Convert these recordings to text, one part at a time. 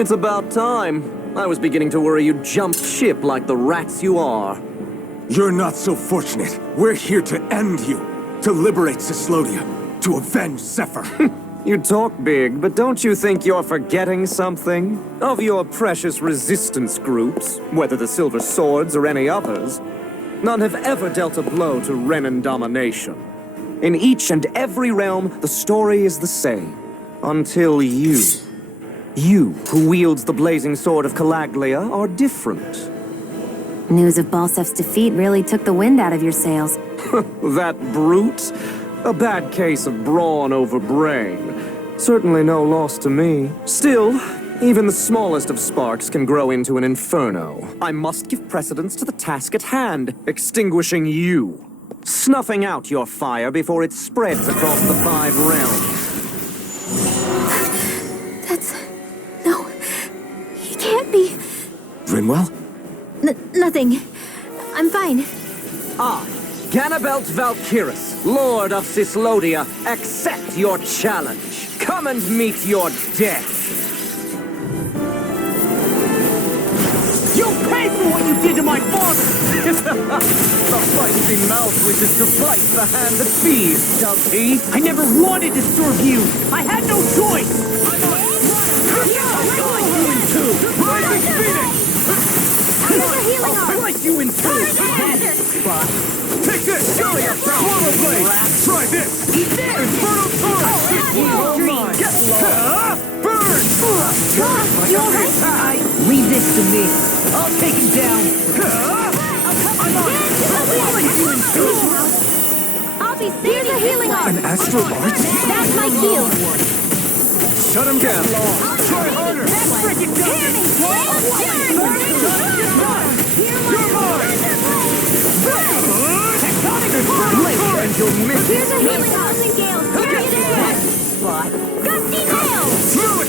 It's about time. I was beginning to worry you jumped ship like the rats you are. You're not so fortunate. We're here to end you. To liberate Cyslodia. To avenge Zephyr. You talk big, but don't you think you're forgetting something? Of your precious resistance groups, whether the Silver Swords or any others, none have ever dealt a blow to Renan domination. In each and every realm, the story is the same. Until you. You, who wields the blazing sword of Calaglia, are different. News of Balsef's defeat really took the wind out of your sails. That brute? A bad case of brawn over brain. Certainly no loss to me. Still, even the smallest of sparks can grow into an inferno. I must give precedence to the task at hand, extinguishing you. Snuffing out your fire before it spreads across the 5 realms. No, he can't be. Rinwell? Nothing. I'm fine. I, Ganabelt Valkyris, Lord of Cyslodia, accept your challenge. Come and meet your death. You'll pay for what you did to my father! The feisty mouth wishes to bite the hand that feeds, does he? I never wanted to serve you! I had no choice! Rising Phoenix! I'll slice you in two! Spot. Take this! Surely a Swallow Blade! Try this! Eat this! Inferno Torrent! This one's all mine! Get low! Burn! You alright? Leave this to me. I'll take him down. I'm on it! I'll slice you in two! I'll be safe. Here's a healing arm. An astral art? That's my cue. Shut him down! Try harder! Freaking Hear me! You're mine! And you'll miss it! Here's a healing arm. Spot. Gusty nails! Through it!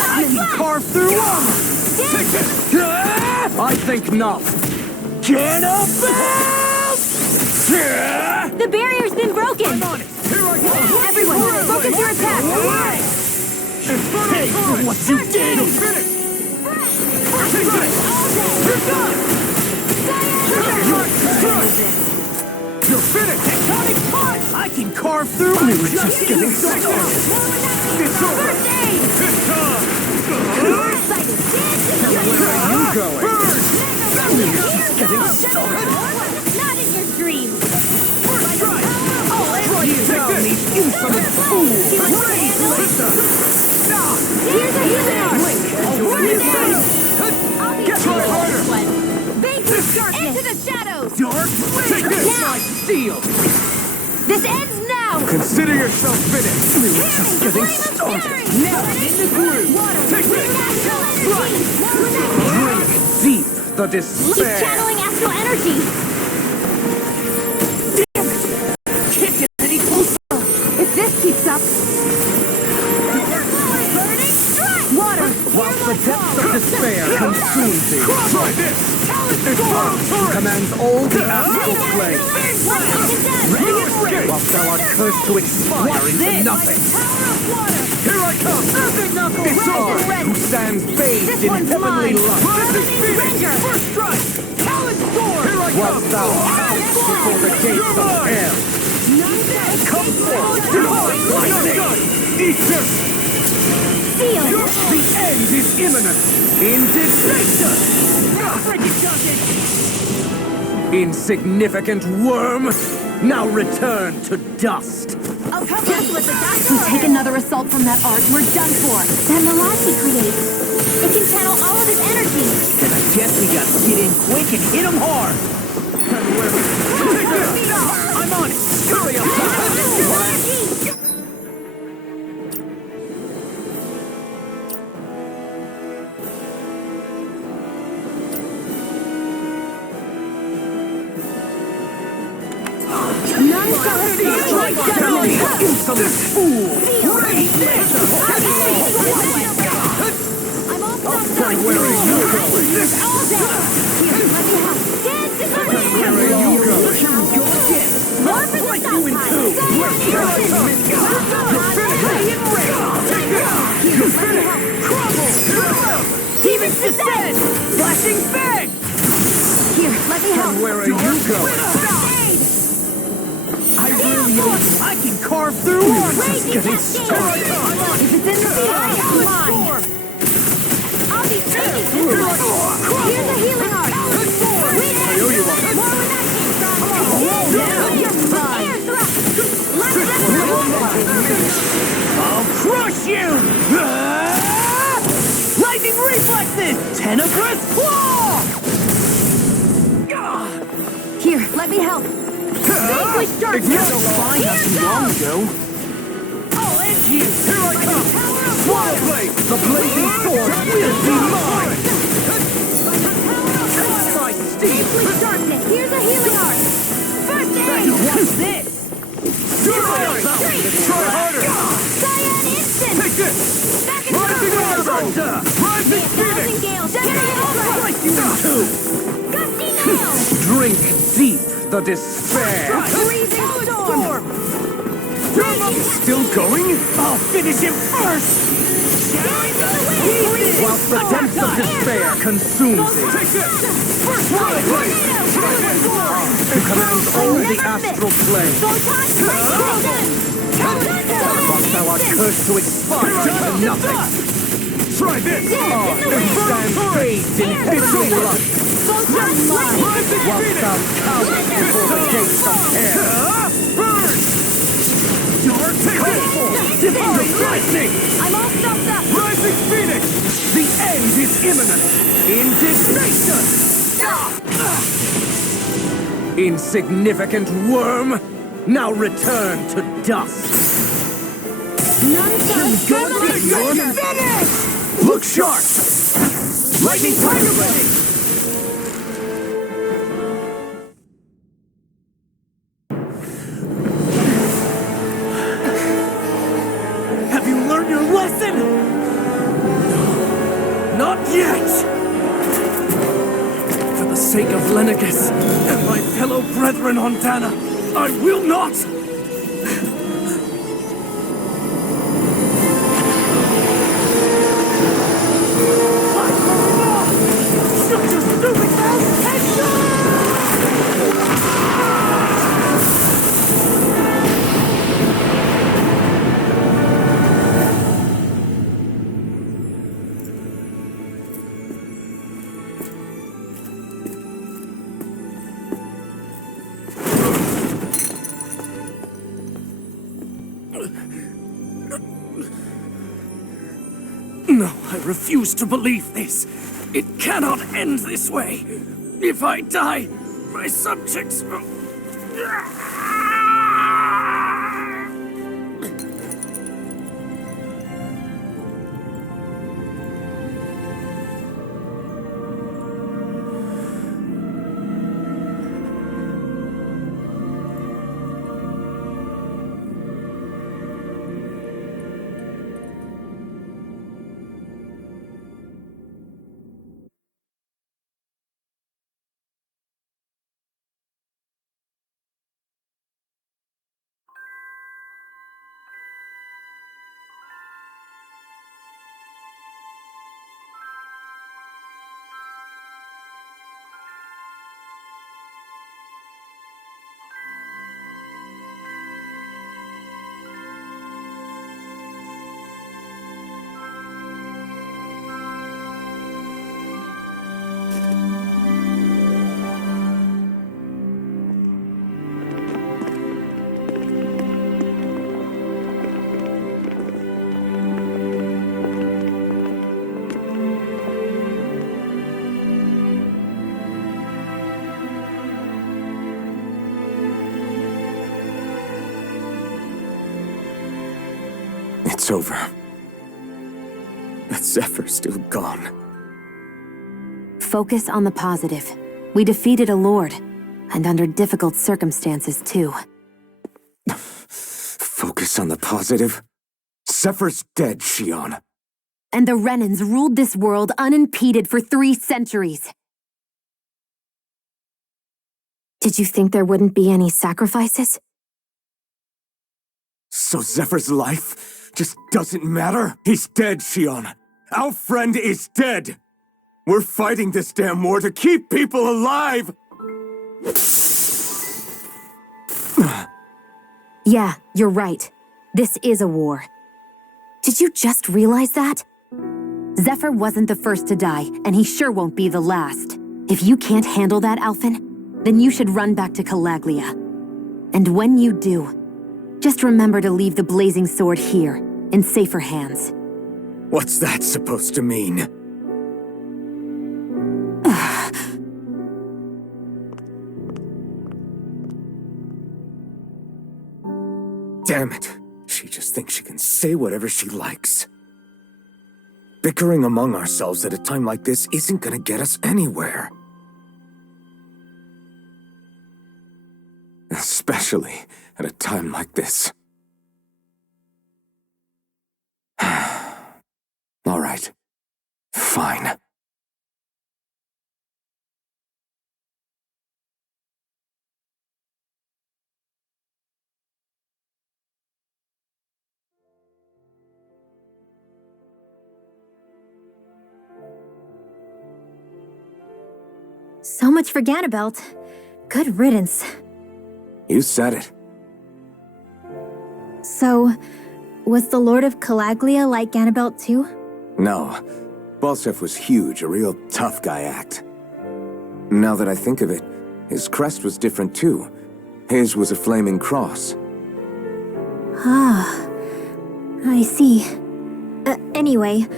I can carve through armor! Take this! I think not. The barrier's been broken! I'm on it! Here I go! Everyone, focus your attack! Pay for what you did! Finish! Take this! You're done! You're finished! Tectonic punch! I can carve through! We were just getting started! It's over! It's time! Where are you going? Burn! We were just getting started! Not in your dreams! First strike! Take this! You insolent fool! Here's a healing arm! I'll be Get safe. harder! Vanquish darkness! Into the shadows! Dark Take this! Now. My steel! This ends now! Consider yourself finished! We were just getting started! Now I'm in the groove! Take this! Drink deep the Keep despair! channeling astral energy! Can't get any closer! If this keeps up... Burning strike! Water! While the depths of despair consume thee! Try this! It commands all the astral planes! Whilst thou art cursed to expire into nothing! Here I come! This arm who stands bathed in heavenly light! This is Phoenix! First strike! Talon sword! Here I come! Whilst thou howls before the gates of hell! Come forth! Divine lightning! Eat this! The end is imminent! Indignation! Insignificant worm! Now return to dust! I'll come just with the dust. We take another assault from that arc, we're done for. That mirage he creates, it can channel all of his energy. Then I guess we gotta get in quick and hit him hard! Take this! I'm on it! Hurry up! Insolent fool! Where are you going? Where are you going? Go again! Split you in two! You're finished! Take this! Let me help. And where are you going? I really hope I can carve through armor. Just getting started. If it's in the field, it's mine. I'll be taking this one. Here's a healing art. I owe you one. More where that came from. You're mine. Air thrust. I'll crush you! Lightning reflexes! Tenebrous claw! Here, let me help. Vanquish darkness. You'll find us long ago. I'll end you! Here I come! Swallow blade! The blazing sword will be mine! Taste my steel! Vanquish darkness. Here's a healing art. First aid. What's this? Try harder! Cyan instant. Take this! Back in Rising the Thunder! Rising Phoenix! gales. Get it over. Slice you in two! Gusty nails. Drink deep the despair! Freezing storm. Still going? I'll finish him first! Whilst the depths of despair consumes it, Take this! first one blade! To command all the astral plane! But thou art cursed to expire into nothing! Try this! Who stands bathed in heavenly light! Whilst thou cowers before the gates of hell! Burn! Divine lightning! I'm all stuffed up. Rising Phoenix! The end is imminent! Indignation! Insignificant worm! Now return to dust! None Finish! Look sharp! Lightning tiger ready! Have you learned your lesson? Not yet! For the sake of Lenegus and my fellow brethren on Dahna, I will not! Shut your stupid mouth and No, I refuse to believe this. It cannot end this way. If I die, my subjects will... It's over. That Zephyr's still gone. Focus on the positive. We defeated a lord, and under difficult circumstances, too. Focus on the positive? Zephyr's dead, Shionne. And the Renans ruled this world unimpeded for 3 centuries. Did you think there wouldn't be any sacrifices? So Zephyr's life just doesn't matter? He's dead, Shionne. Our friend is dead. We're fighting this damn war to keep people alive. Yeah, you're right. This is a war. Did you just realize that? Zephyr wasn't the first to die, and he sure won't be the last. If you can't handle that, Alphen, then you should run back to Calaglia. And when you do, just remember to leave the blazing sword here, in safer hands. What's that supposed to mean? Damn it. She just thinks she can say whatever she likes. Bickering among ourselves at a time like this isn't gonna get us anywhere. Especially at a time like this. All right. Fine. So much for Ganabelt. Good riddance. You said it. So, was the Lord of Calaglia like Ganabelt too? No. Balsef was huge, a real tough guy act. Now that I think of it, his crest was different too. His was a flaming cross. Ah, I see. Anyway,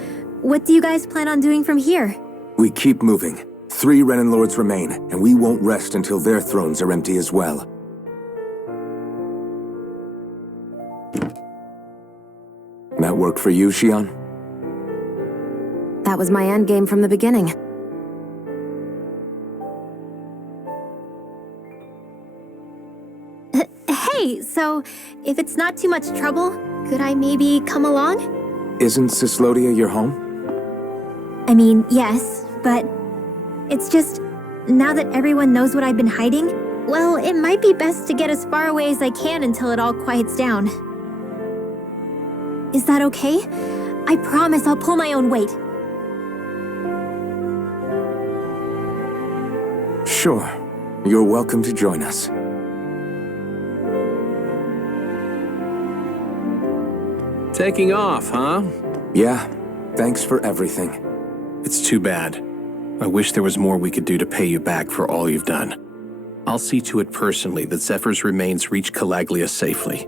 what do you guys plan on doing from here? We keep moving. 3 Renan Lords remain, and we won't rest until their thrones are empty as well. That work for you, Shionne? That was my endgame from the beginning. Hey, so if it's not too much trouble, could I maybe come along? Isn't Cyslodia your home? I mean, yes, but it's just, now that everyone knows what I've been hiding, well, it might be best to get as far away as I can until it all quiets down. Is that okay? I promise I'll pull my own weight. Sure. You're welcome to join us. Taking off, huh? Yeah. Thanks for everything. It's too bad. I wish there was more we could do to pay you back for all you've done. I'll see to it personally that Zephyr's remains reach Calaglia safely.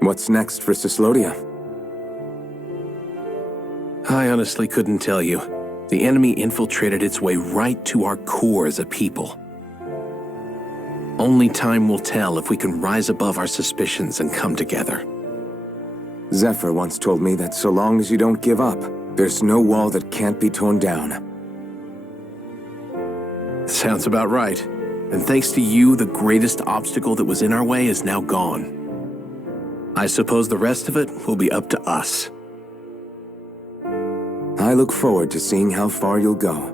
What's next for Cyslodia? I honestly couldn't tell you. The enemy infiltrated its way right to our core as a people. Only time will tell if we can rise above our suspicions and come together. Zephyr once told me that so long as you don't give up, there's no wall that can't be torn down. Sounds about right. And thanks to you, the greatest obstacle that was in our way is now gone. I suppose the rest of it will be up to us. I look forward to seeing how far you'll go.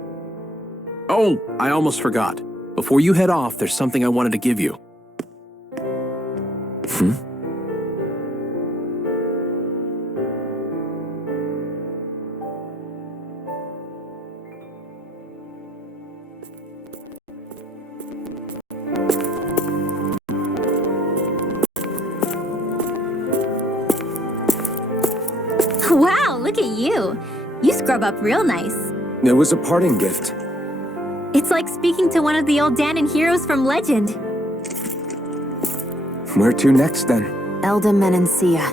Oh, I almost forgot. Before you head off, there's something I wanted to give you. Wow, look at you. You scrub up real nice. It was a parting gift. It's like speaking to one of the old Dahnan heroes from legend. Where to next, then? Elda Menancia.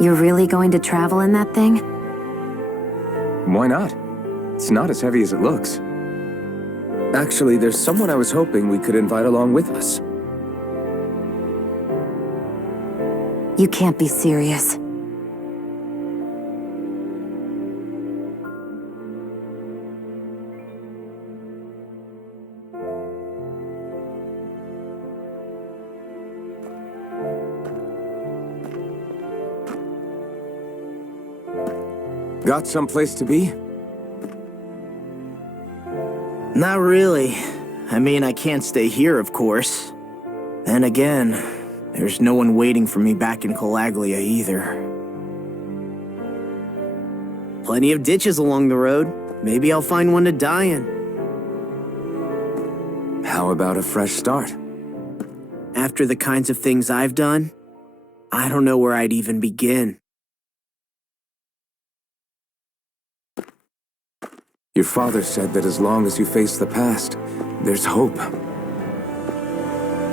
You're really going to travel in that thing? Why not? It's not as heavy as it looks. Actually, there's someone I was hoping we could invite along with us. You can't be serious. Got someplace to be? Not really. I mean, I can't stay here, of course. Then again, there's no one waiting for me back in Calaglia either. Plenty of ditches along the road. Maybe I'll find one to die in. How about a fresh start? After the kinds of things I've done, I don't know where I'd even begin. Your father said that as long as you face the past, there's hope.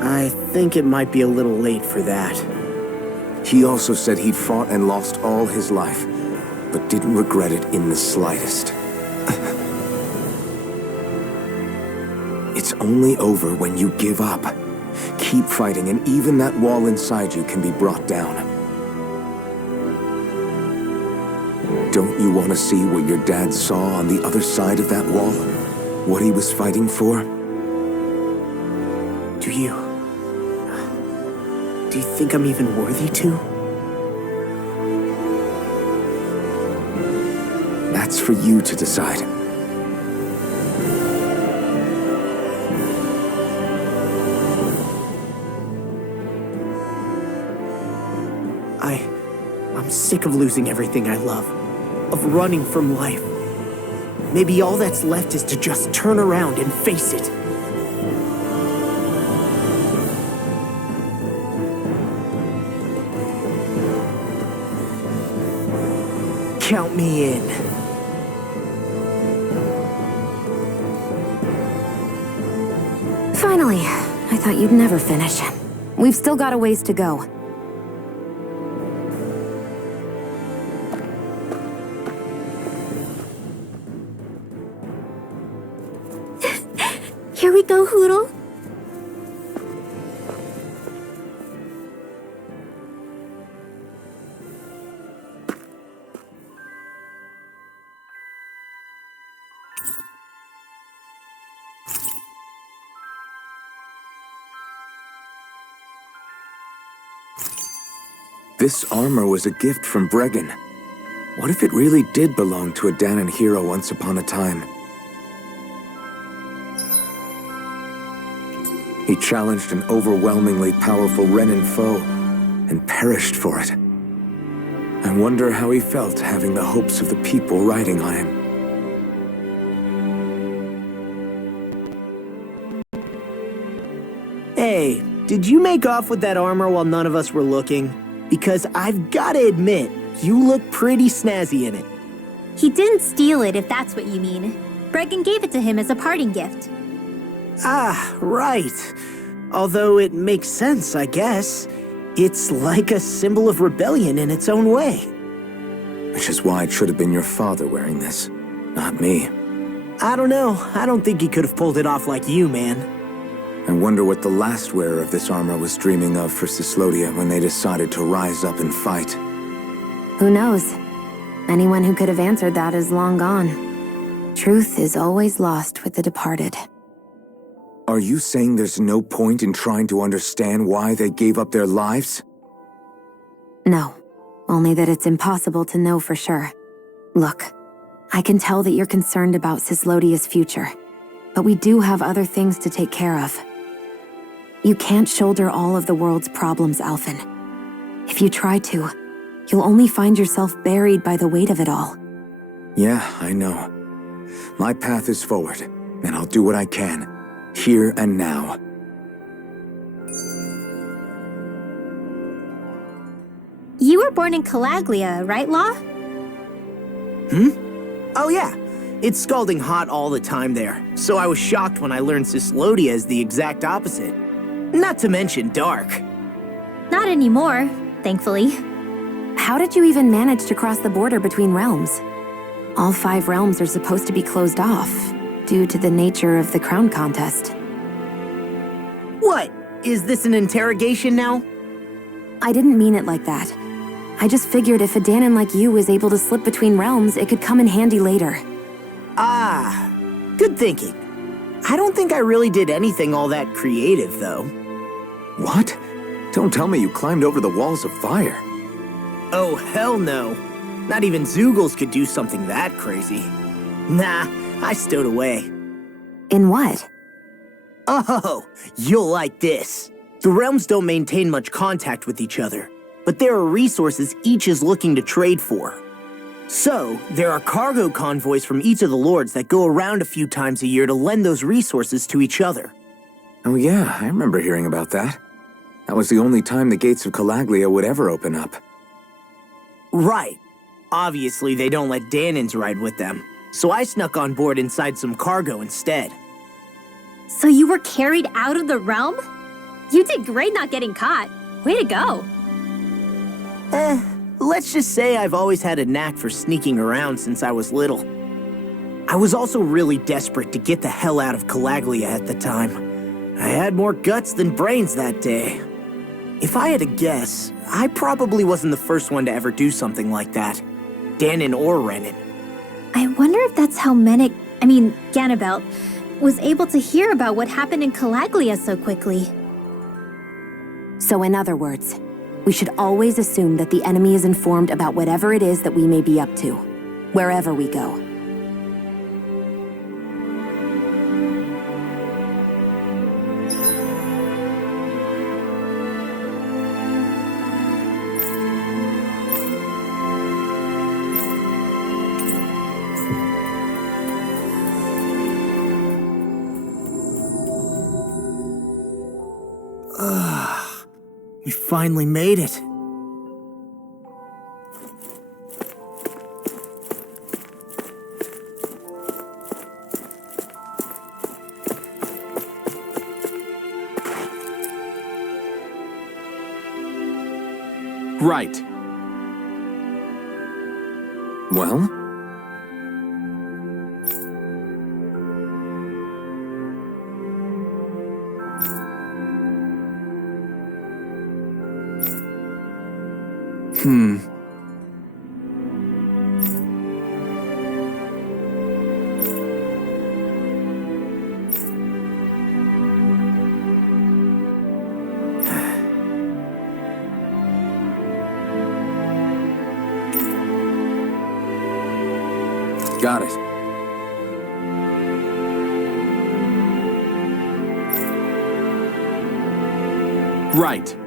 I think it might be a little late for that. He also said he'd fought and lost all his life, but didn't regret it in the slightest. It's only over when you give up. Keep fighting, and even that wall inside you can be brought down. Don't you want to see what your dad saw on the other side of that wall? What he was fighting for? Do you think I'm even worthy to? That's for you to decide. I'm sick of losing everything I love, of running from life. Maybe all that's left is to just turn around and face it. Count me in. Finally, I thought you'd never finish. We've still got a ways to go. Here we go, Hoodle. This armor was a gift from Bregan. What if it really did belong to a Dahnan hero once upon a time? He challenged an overwhelmingly powerful Renan foe, and perished for it. I wonder how he felt having the hopes of the people riding on him. Hey, did you make off with that armor while none of us were looking? Because I've gotta admit, you look pretty snazzy in it. He didn't steal it, if that's what you mean. Bregan gave it to him as a parting gift. Ah, right. Although it makes sense, I guess. It's like a symbol of rebellion in its own way. Which is why it should have been your father wearing this, not me. I don't know. I don't think he could have pulled it off like you, man. I wonder what the last wearer of this armor was dreaming of for Cyslodia when they decided to rise up and fight. Who knows? Anyone who could have answered that is long gone. Truth is always lost with the departed. Are you saying there's no point in trying to understand why they gave up their lives? No, only that it's impossible to know for sure. Look, I can tell that you're concerned about Cyslodia's future, but we do have other things to take care of. You can't shoulder all of the world's problems, Alphen. If you try to, you'll only find yourself buried by the weight of it all. Yeah, I know. My path is forward, and I'll do what I can, here and now. You were born in Calaglia, right, Law? Oh yeah, it's scalding hot all the time there, so I was shocked when I learned Cyslodia is the exact opposite. Not to mention dark. Not anymore, thankfully. How did you even manage to cross the border between realms? All 5 realms are supposed to be closed off, due to the nature of the crown contest. What? Is this an interrogation now? I didn't mean it like that. I just figured if a Dahnan like you was able to slip between realms, it could come in handy later. Ah, good thinking. I don't think I really did anything all that creative, though. What? Don't tell me you climbed over the walls of fire. Oh, hell no. Not even Zoogles could do something that crazy. Nah, I stowed away. In what? Oh, you'll like this. The realms don't maintain much contact with each other, but there are resources each is looking to trade for. So, there are cargo convoys from each of the lords that go around a few times a year to lend those resources to each other. Oh yeah, I remember hearing about that. That was the only time the gates of Calaglia would ever open up. Right. Obviously, they don't let Dahnans ride with them, so I snuck on board inside some cargo instead. So you were carried out of the realm? You did great not getting caught. Way to go. Let's just say I've always had a knack for sneaking around since I was little. I was also really desperate to get the hell out of Calaglia at the time. I had more guts than brains that day. If I had to guess, I probably wasn't the first one to ever do something like that. Dahnan or Renan. I wonder if that's how Ganabelt, was able to hear about what happened in Calaglia so quickly. So in other words, we should always assume that the enemy is informed about whatever it is that we may be up to, wherever we go. We finally made it. Right. Well? Got it. Right.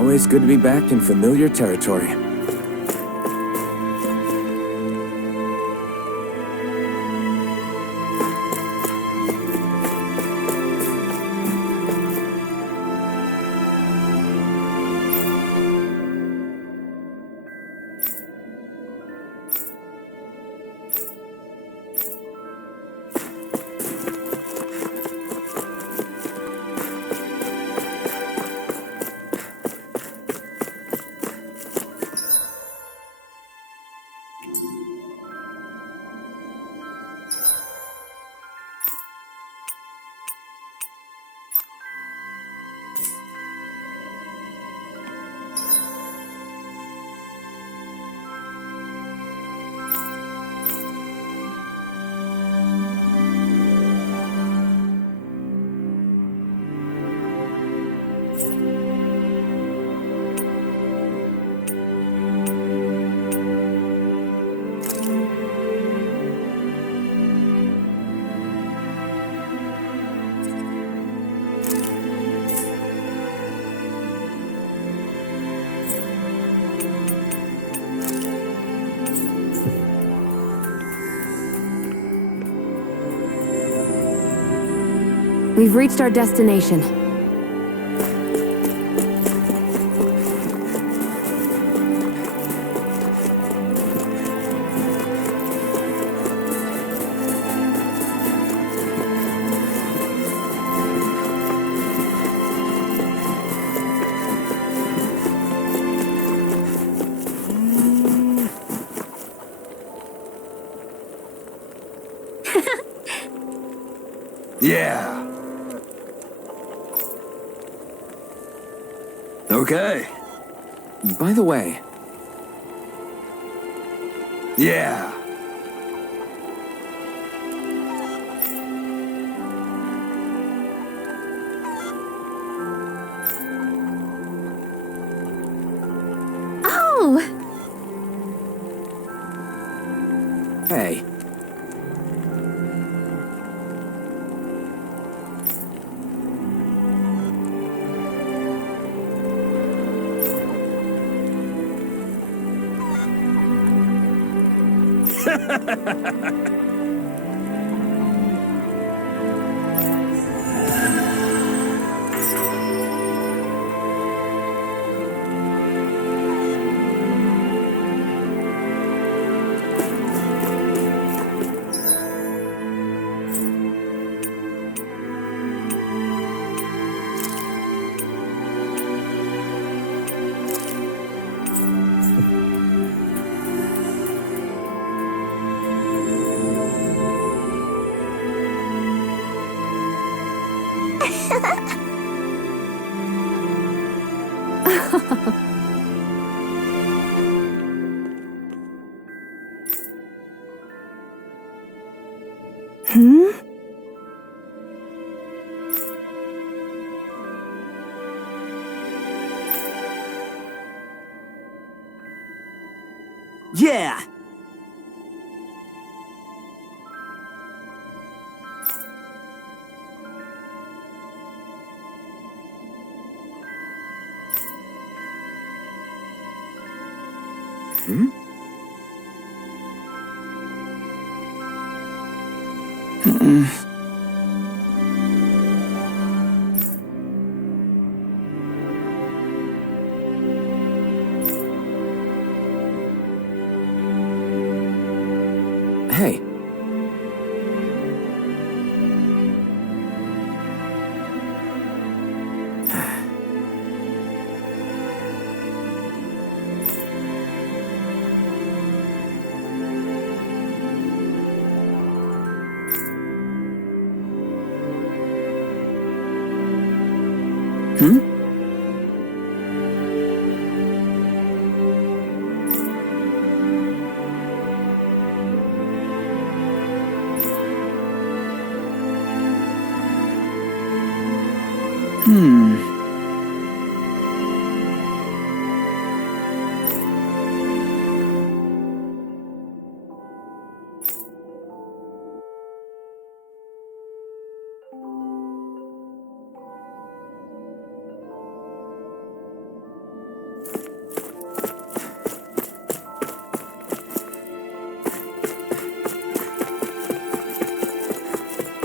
Always good to be back in familiar territory. We've reached our destination. Yeah. Okay. By the way, Yeah. Oh! hey, Yeah! hey.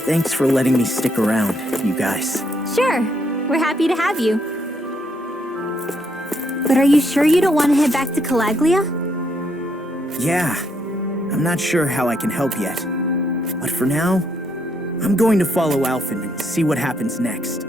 Thanks for letting me stick around, you guys. Sure, we're happy to have you. But are you sure you don't want to head back to Calaglia? Yeah, I'm not sure how I can help yet. But for now, I'm going to follow Alphen and see what happens next.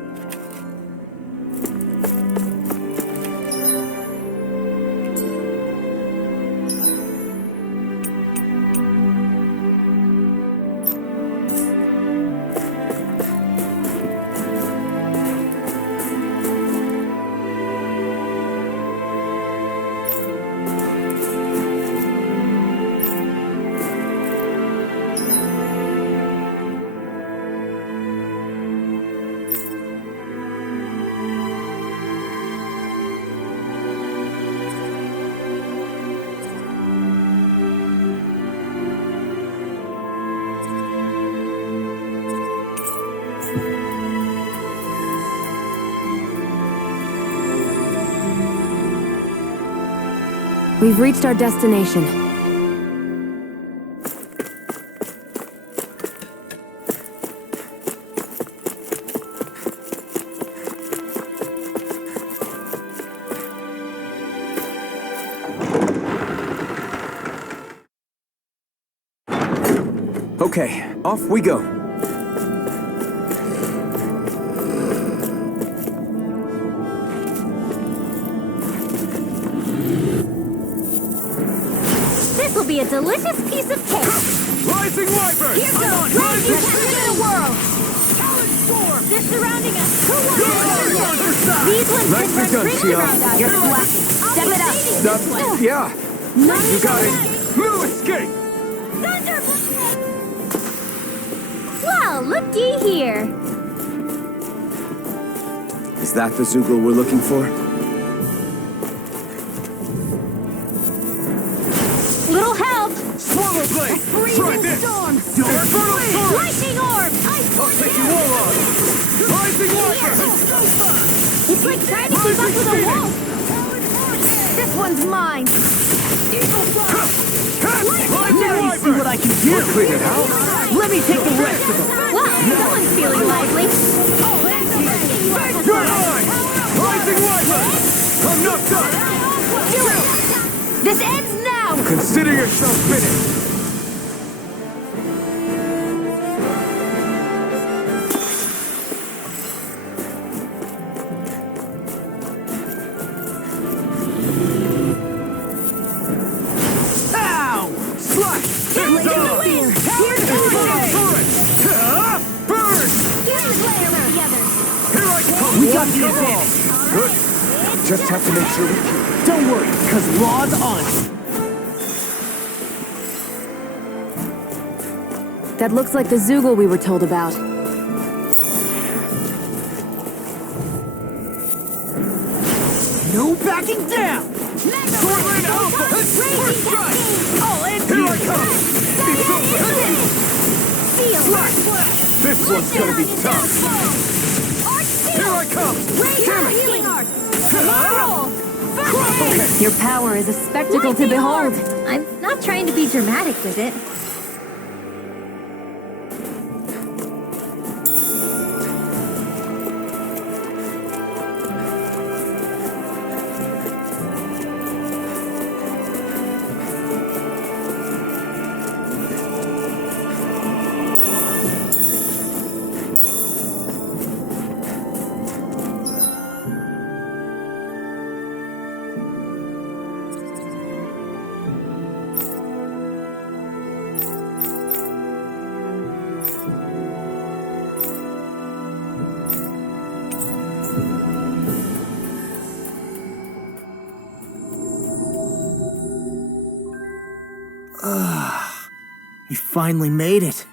We've reached our destination. Okay, off we go. This'll be a delicious piece of cake. Rising Viper! Here goes! Rising to the world! Talon Storm! They're surrounding us! Who wants to These ones Nicely just done, run Shionne. around us. You're slacking. Step it up. Yeah, you got it. No escape! Well, looky here. Is that the Zoogle we're looking for? Little help. Swallow Blade! Try this! Storm. Infernal Torrent! Lightning Orb. I'll take you all on! Rising Viper! It's like trying to keep up with a wolf. This one's mine. Rising See what Viper! I can do! Clean it out. Let me take the rest of them! Wow, someone's feeling lively. You're mine! Rising Viper! I'm not done! This ends now. Consider yourself finished. Ow! Slash! It's on! Infernal Torrent! Burn! Here I come! We got the Come on. advantage! Good. Just have to make sure we keep. Don't worry, cause Law's on it! That looks like the Zoogle we were told about. No backing down! Swordland Alpha! First strike! All in Here I come! It's over! Slash! This one's gonna be tough! Here I come! Damn it! Healing Art. Your power is a spectacle to behold. I'm not trying to be dramatic with it. We finally made it.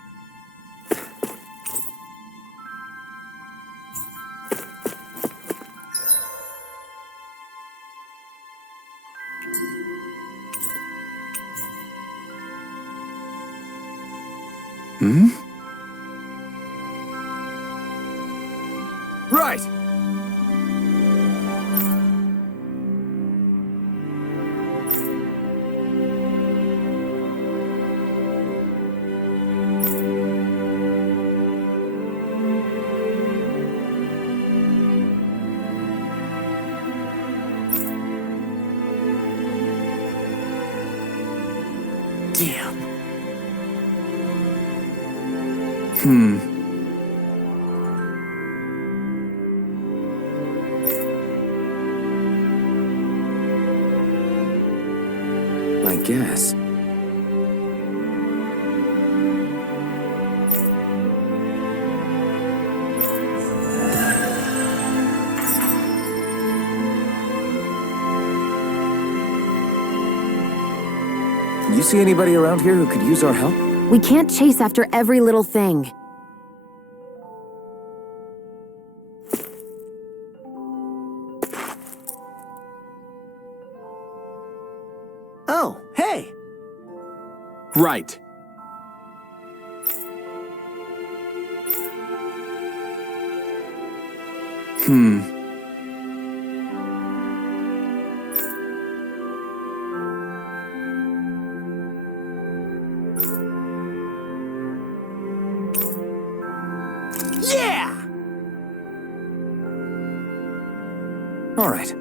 Right. I guess. You see anybody around here who could use our help? We can't chase after every little thing. Oh, hey! Right. Yeah! All right.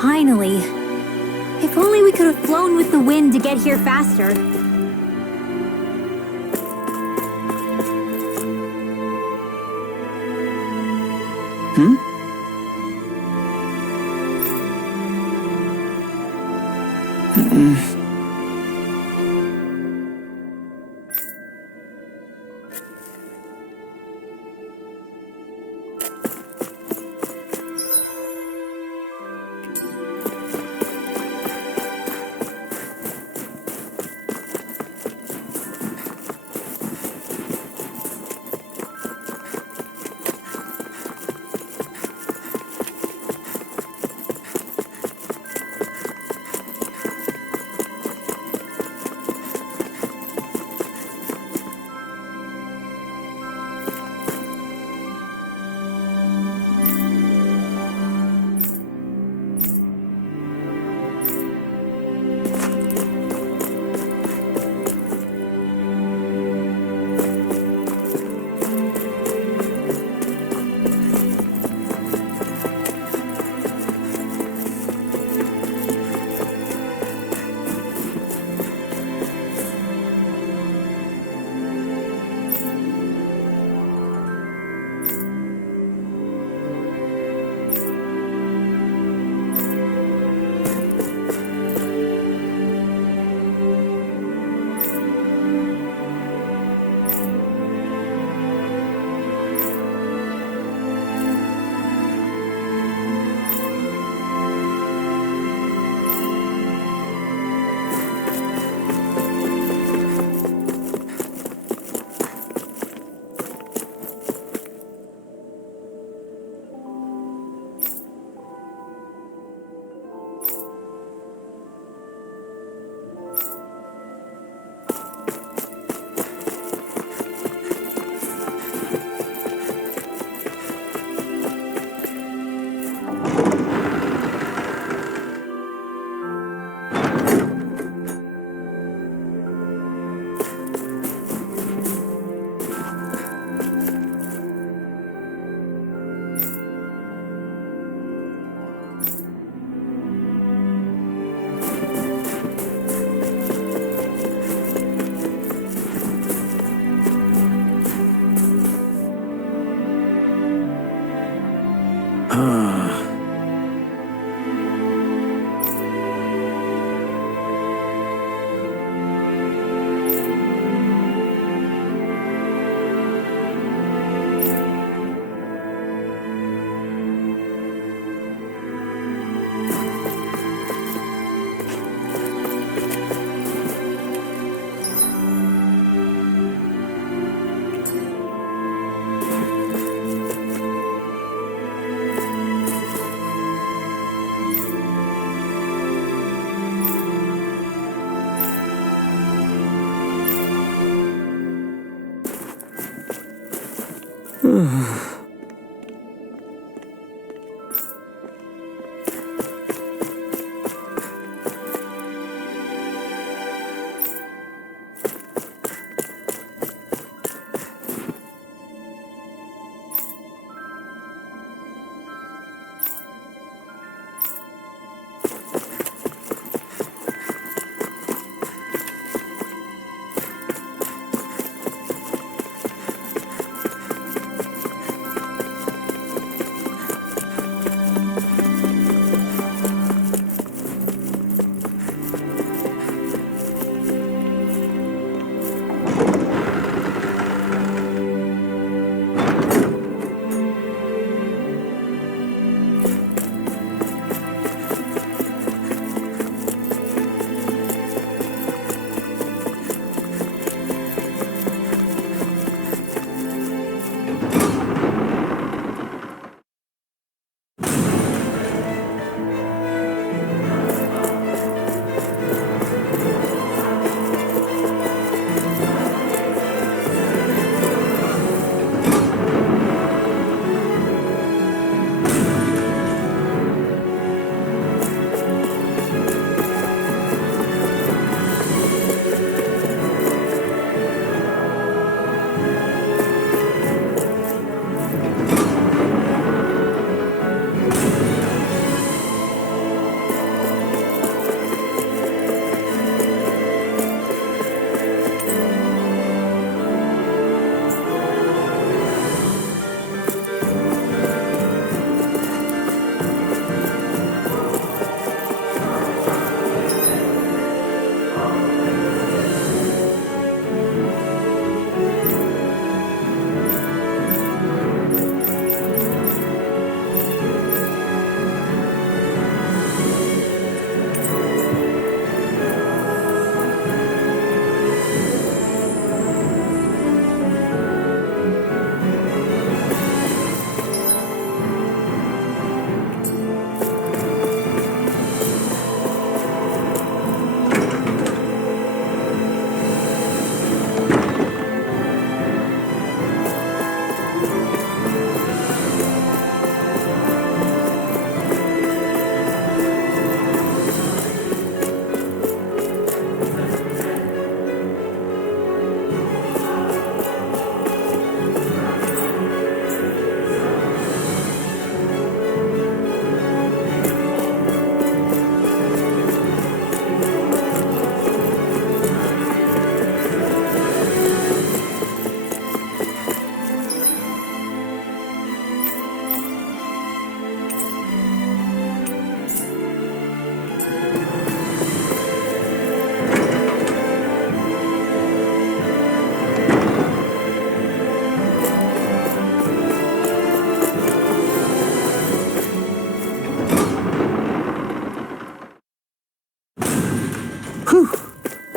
Finally. If only we could have flown with the wind to get here faster.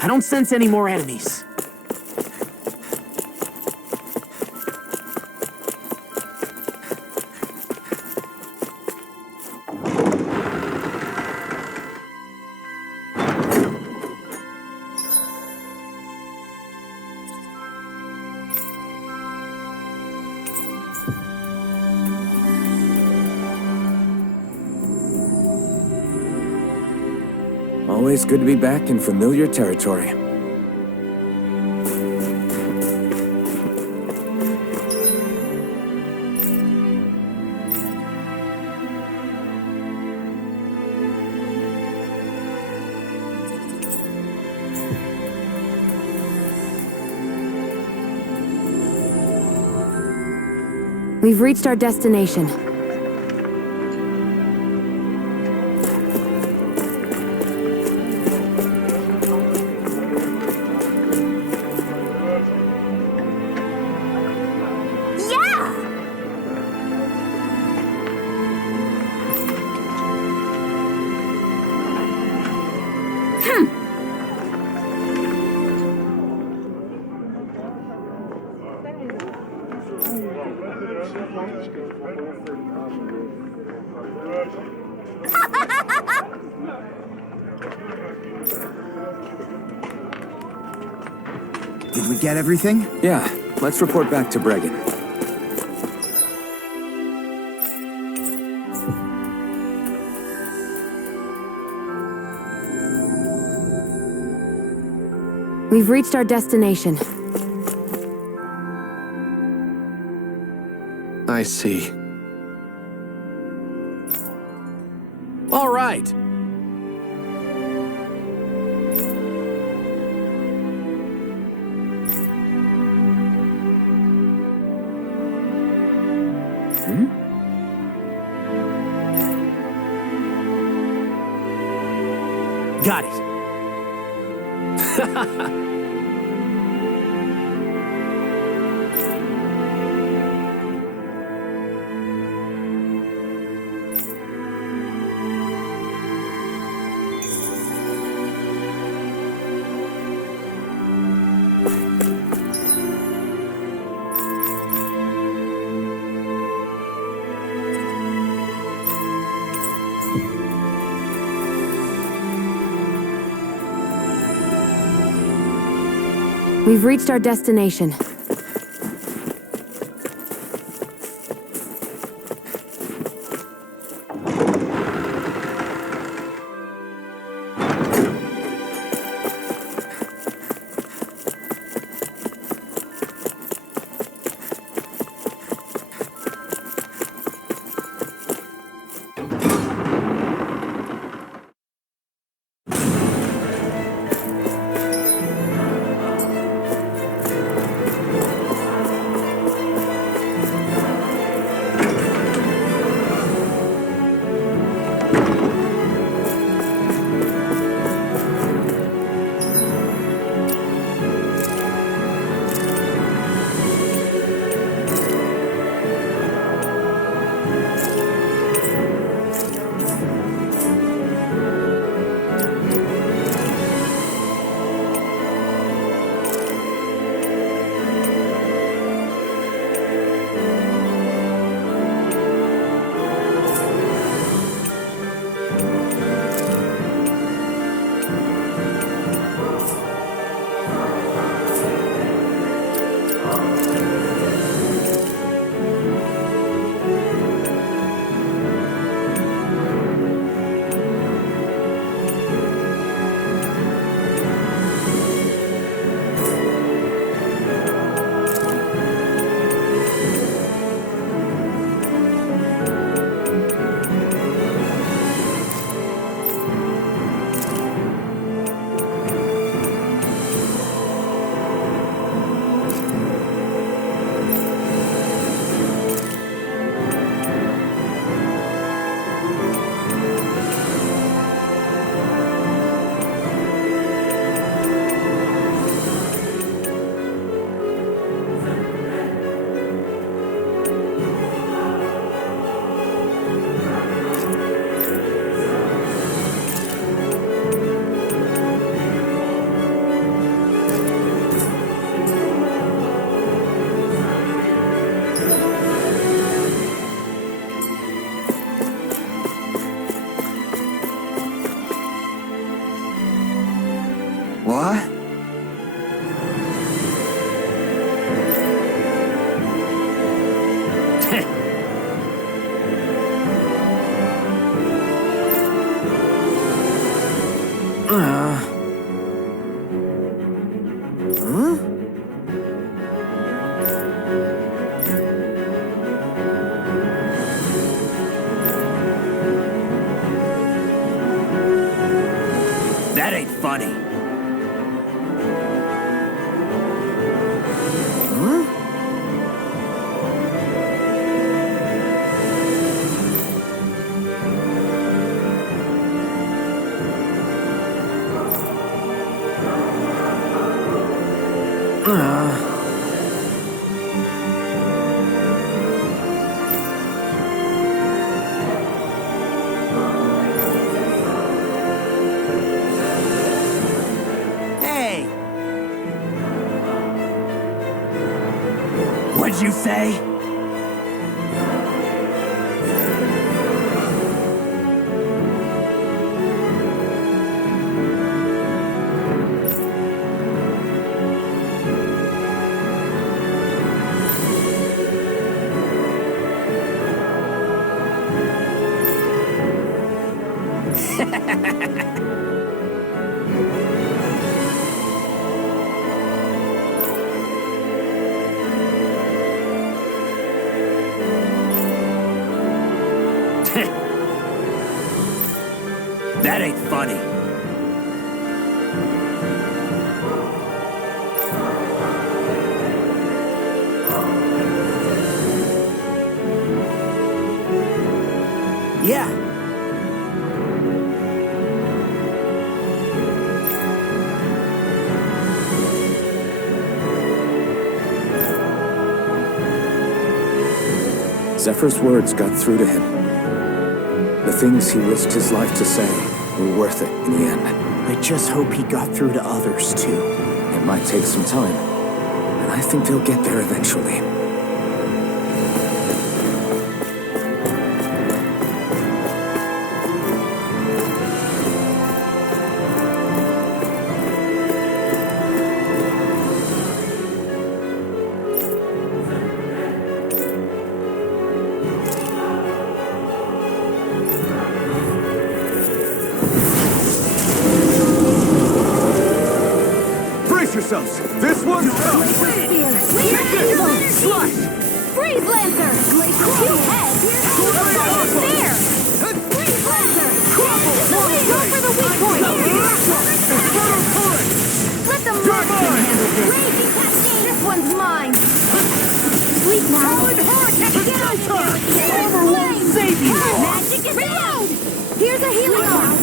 I don't sense any more enemies. Always good to be back in familiar territory. We've reached our destination. Did we get everything? Yeah, let's report back to Bregan. We've reached our destination. I see. All right. Got it. We've reached our destination. What? That ain't funny. Hey! What'd you say? That ain't funny. Yeah. Zephyr's words got through to him. The things he risked his life to say were worth it in the end. I just hope he got through to others, too. It might take some time, and I think they'll get there eventually. Yourselves. This one's tough. Slush! Freeze Lancer! Two heads! There! Freeze Lancer! Go for the weak point! Let the marksman handle this! Raging Cascade! This one's mine! Sleep now! Armor won't save you! Magic is reload! Here's a healing arm!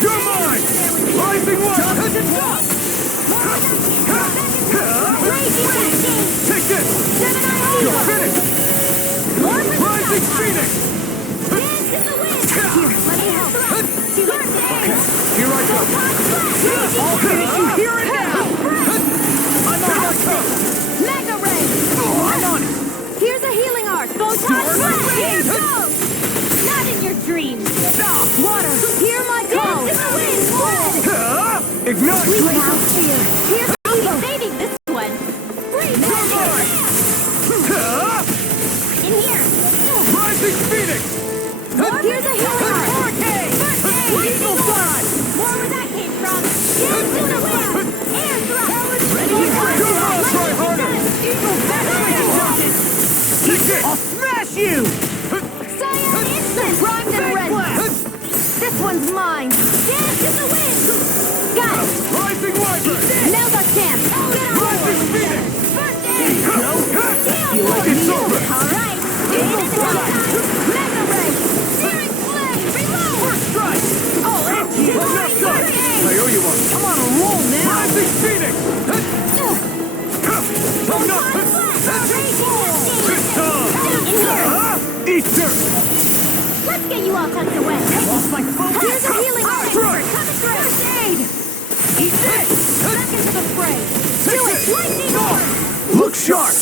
You're mine! Rising one! Take this! You're finished! Rising Phoenix! Okay, here I go! I'll finish you here and now! I'm on my toe! Mega Ray! I'm on it! Here's a healing arc! Photon Blast! Here goes! Not in your dreams! Water! Hear my call! Ignite! Sleep now! Here's saving this one! Freeze! In here! Rising Phoenix! Here's a healing arc! Eagle Fly! More where that came from! Down to the wind! Air thrust! Ready to Come on, try harder! Eagle Take it! I'll smash you! Cyan Instant! Primed and ready! This one's mine! Dance to the wind! Got it! Rising Wyvern! Now's our chance! Get on Rising board! Phoenix! First aid! Feel like it's over! Alright! Eagle Fly! Mega Ray! Searing Flame! Reload! First strike! Oh, that's you! I'm not done! I owe you one! I'm on a roll now! Rising Phoenix! I'm not... This time! In here! Eat dirt! Let's get you all tucked away! Lost my focus! Here's a healing arm! Strike! Coming through! First aid! Eat this! Back into the fray! Take Do it! this! Lightning No! orb! Look sharp!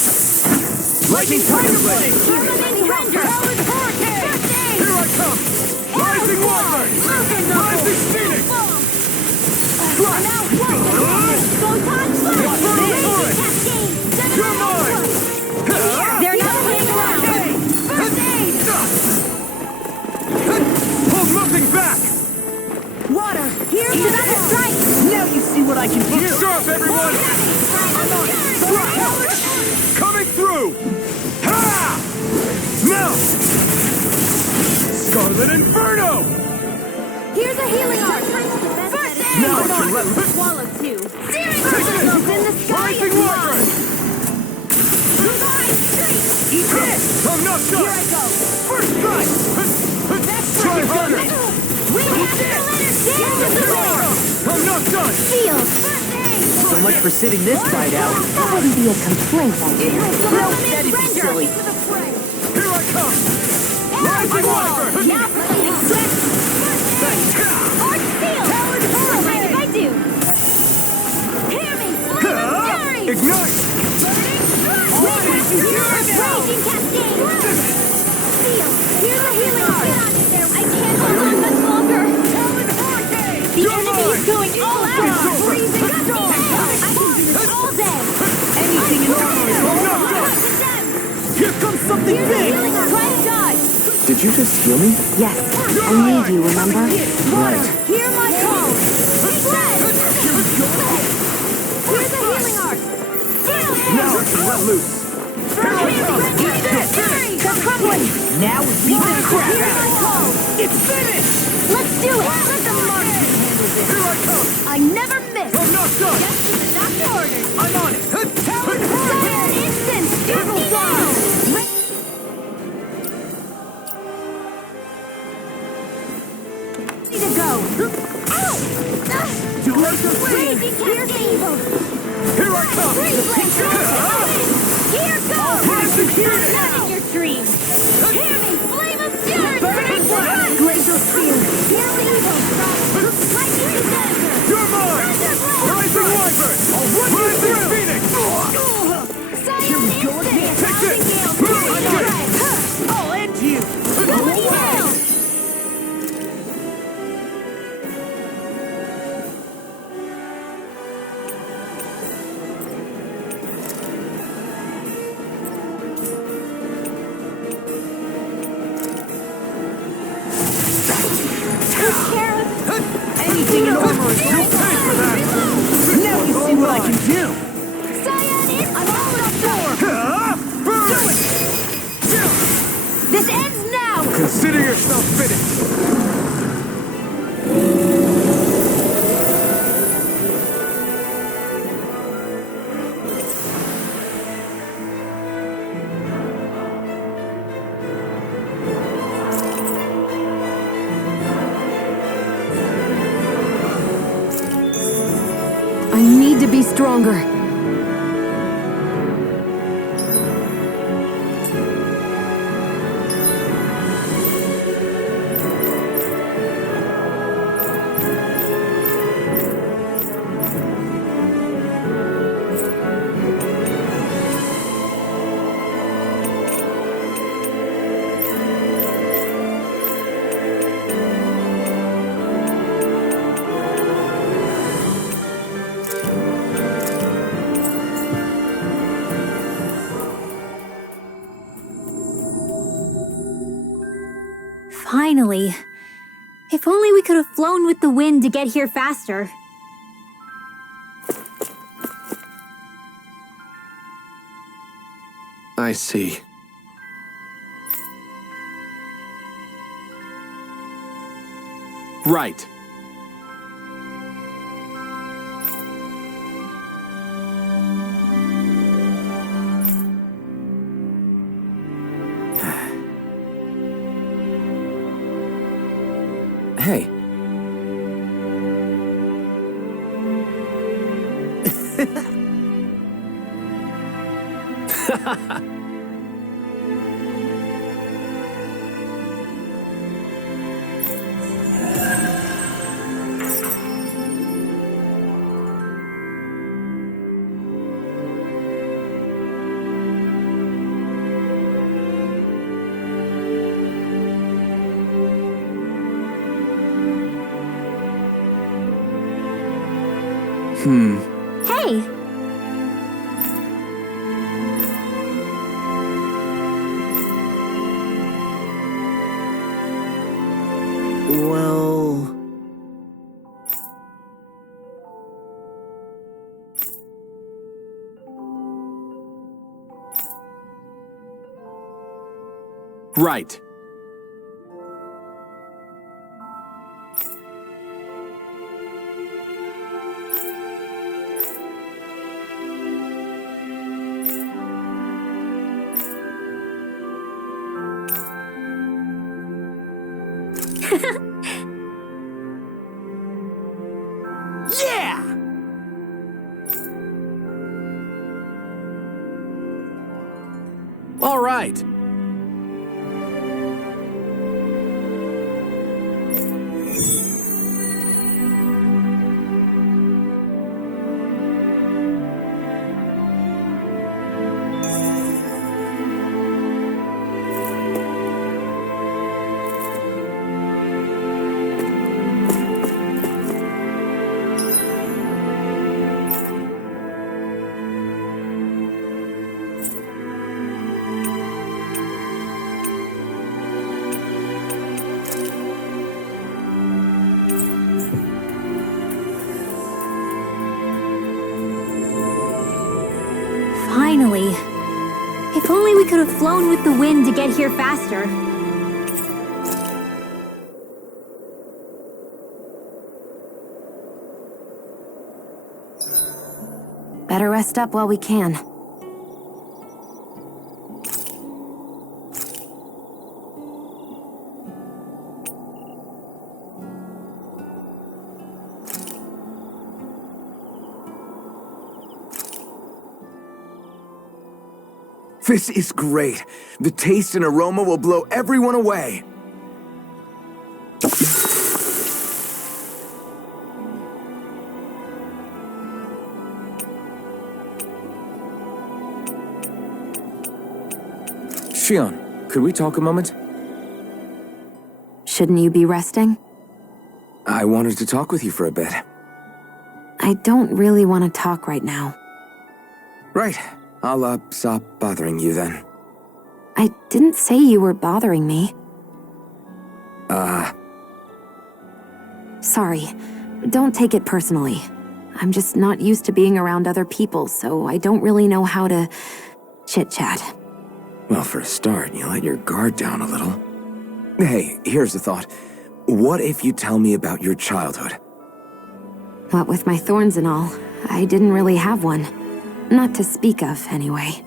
Lightning Tiger Blade! Permanent Ranger! Talon Hurricane! First aid! Here I come! Rising Wyvern! Rising Phoenix! Strike! Now what? Photon Blast! Inferno Torrent! Cascade! You're mine! They're not playing around! First aid! Hold nothing back! Water! Here's the battle strike! Now you see what I can do. Look sharp, everyone! Coming through! Ha! Now! Scarlet Inferno! Here's a healing arc! First aid! Now I can let Swallow two! Searing Take this! crystals in the sky Rising is Wyvern! mine! Divine streak! Eat this! I'm not done! Here I go! First strike! Try harder! We have to let her dance to the wind! I'm not done! Field! First aid! So much for sitting this fight out. That wouldn't be a complaint, I guess. that'd be silly. To the fray! Here I come! Rising Wyvern! Now for lightning swift! Arch field! Talon Hurricane! Mind if I do? Hear me! Flame of fury! Ignite! Burning strike! Raging cascade! Field! Here's a healing arc! I can't hold on much longer! Talon Hurricane! The enemy is going all out! Freezing storm! I can do this all day! Anything in power is all mine! Here comes something Here's a big. healing arc! Try to dodge! Did you just heal me? Yes, I need you, remember? Right. Hear my call! Here's a healing arc! Now I can let loose! They're crumbling! Now we beat the crap Here out I of go! It's finished! Let's do it! Let the marksman handle this! Here I come! I never miss! I'm not done! Just to the doctor orders! I'm on it! Talent Fire instant! Shoot me now! Ready to go! Ow! Do like a Crazy cascade! Here I come! Freeze blade! Here goes! Rising You're Phoenix! not in your dreams! Hear me! Flame of fury! Burning blast! Glacial steel! Heal evil! Lightning disaster! You're mine! Rising Wyvern! Rising Phoenix! Scion instant! Take this! Rousing gale! Strike! I'll end you! Gravity nail! Anything in armor is You pay for that! Now you see what I can do! Scion instant! I'm all up Burn! This ends now! Consider yourself finished! I need to be stronger. Finally. If only we could have flown with the wind to get here faster. I see. Right. Hey, Hey! Well... Right. Yeah! All right. with the wind to get here faster. Better rest up while we can. This is great. The taste and aroma will blow everyone away. Shionne, could we talk a moment? Shouldn't you be resting? I wanted to talk with you for a bit. I don't really want to talk right now. Right. I'll, stop bothering you then. I didn't say you were bothering me. Sorry. Don't take it personally. I'm just not used to being around other people, so I don't really know how to chit-chat. Well, for a start, you let your guard down a little. Hey, here's a thought. What if you tell me about your childhood? What with my thorns and all, I didn't really have one. Not to speak of, anyway.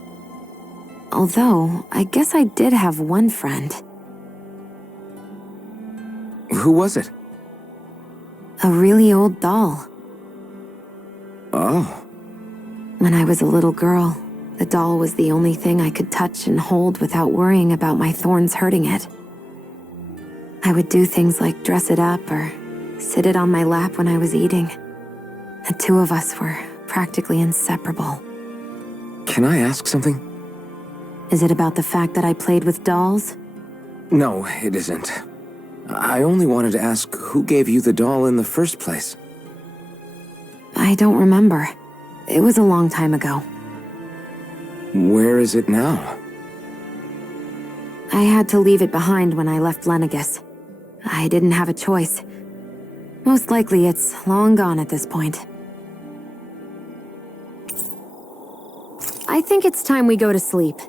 Although, I guess I did have one friend. Who was it? A really old doll. Oh. When I was a little girl, the doll was the only thing I could touch and hold without worrying about my thorns hurting it. I would do things like dress it up or sit it on my lap when I was eating. The two of us were practically inseparable. Can I ask something? Is it about the fact that I played with dolls? No, it isn't. I only wanted to ask who gave you the doll in the first place. I don't remember. It was a long time ago. Where is it now? I had to leave it behind when I left Lenegus. I didn't have a choice. Most likely it's long gone at this point. I think it's time we go to sleep.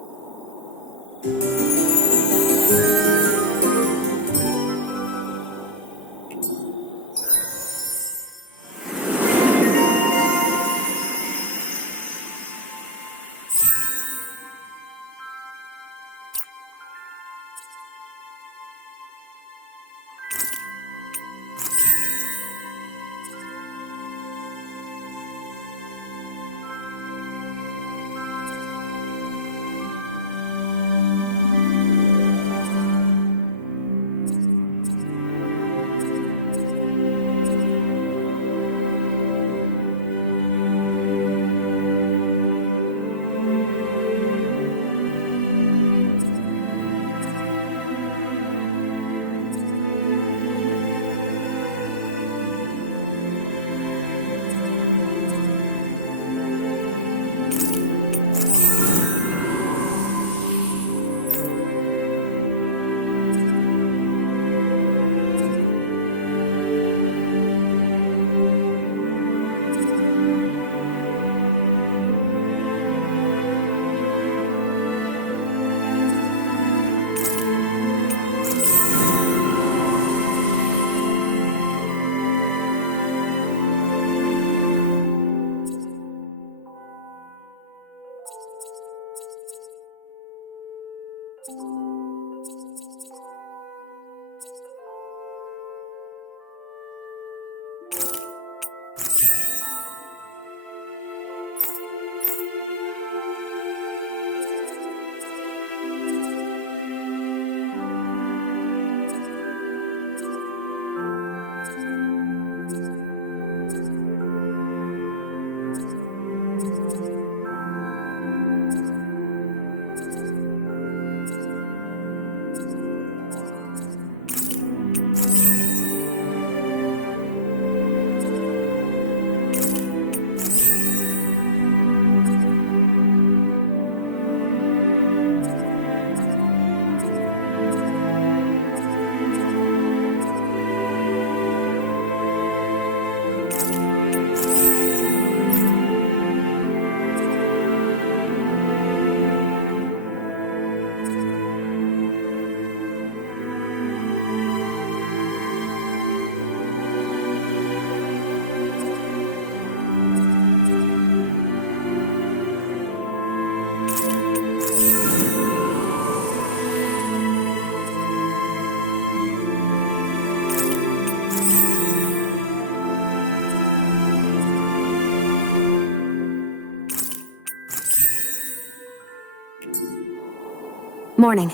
Morning.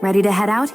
Ready to head out?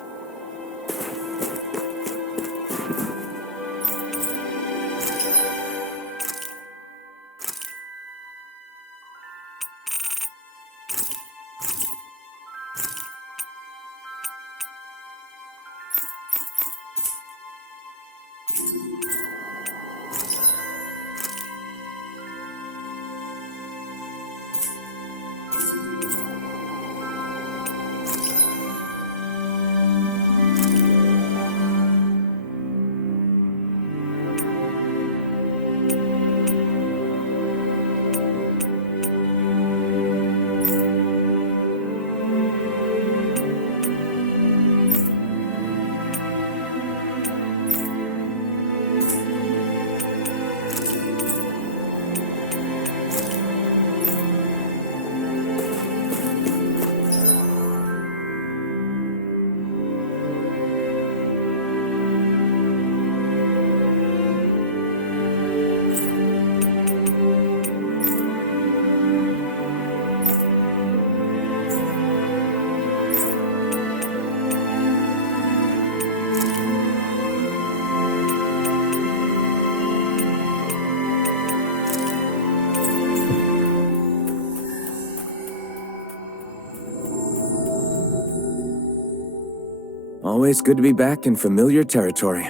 Always good to be back in familiar territory.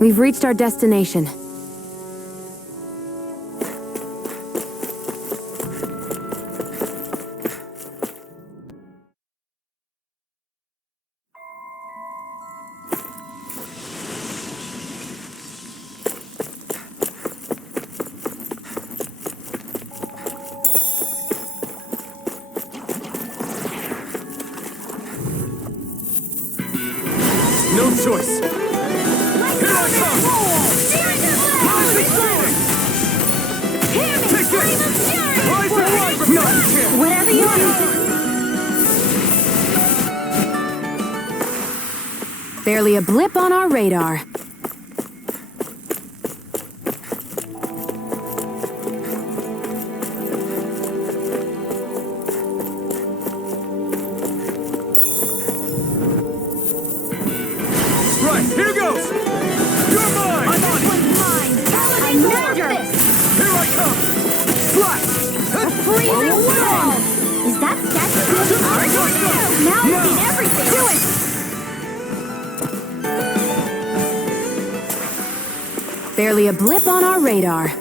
We've reached our destination. No choice. Here I come! Take this! Rise and rise! No chance! Whatever you do. Barely a blip on our radar. Right, here goes! You're mine! I'm on it! I nerve this. Here I come! Slash! Freezing storm. Is that statue really ours? Now I've seen everything. Do it. Barely a blip on our radar.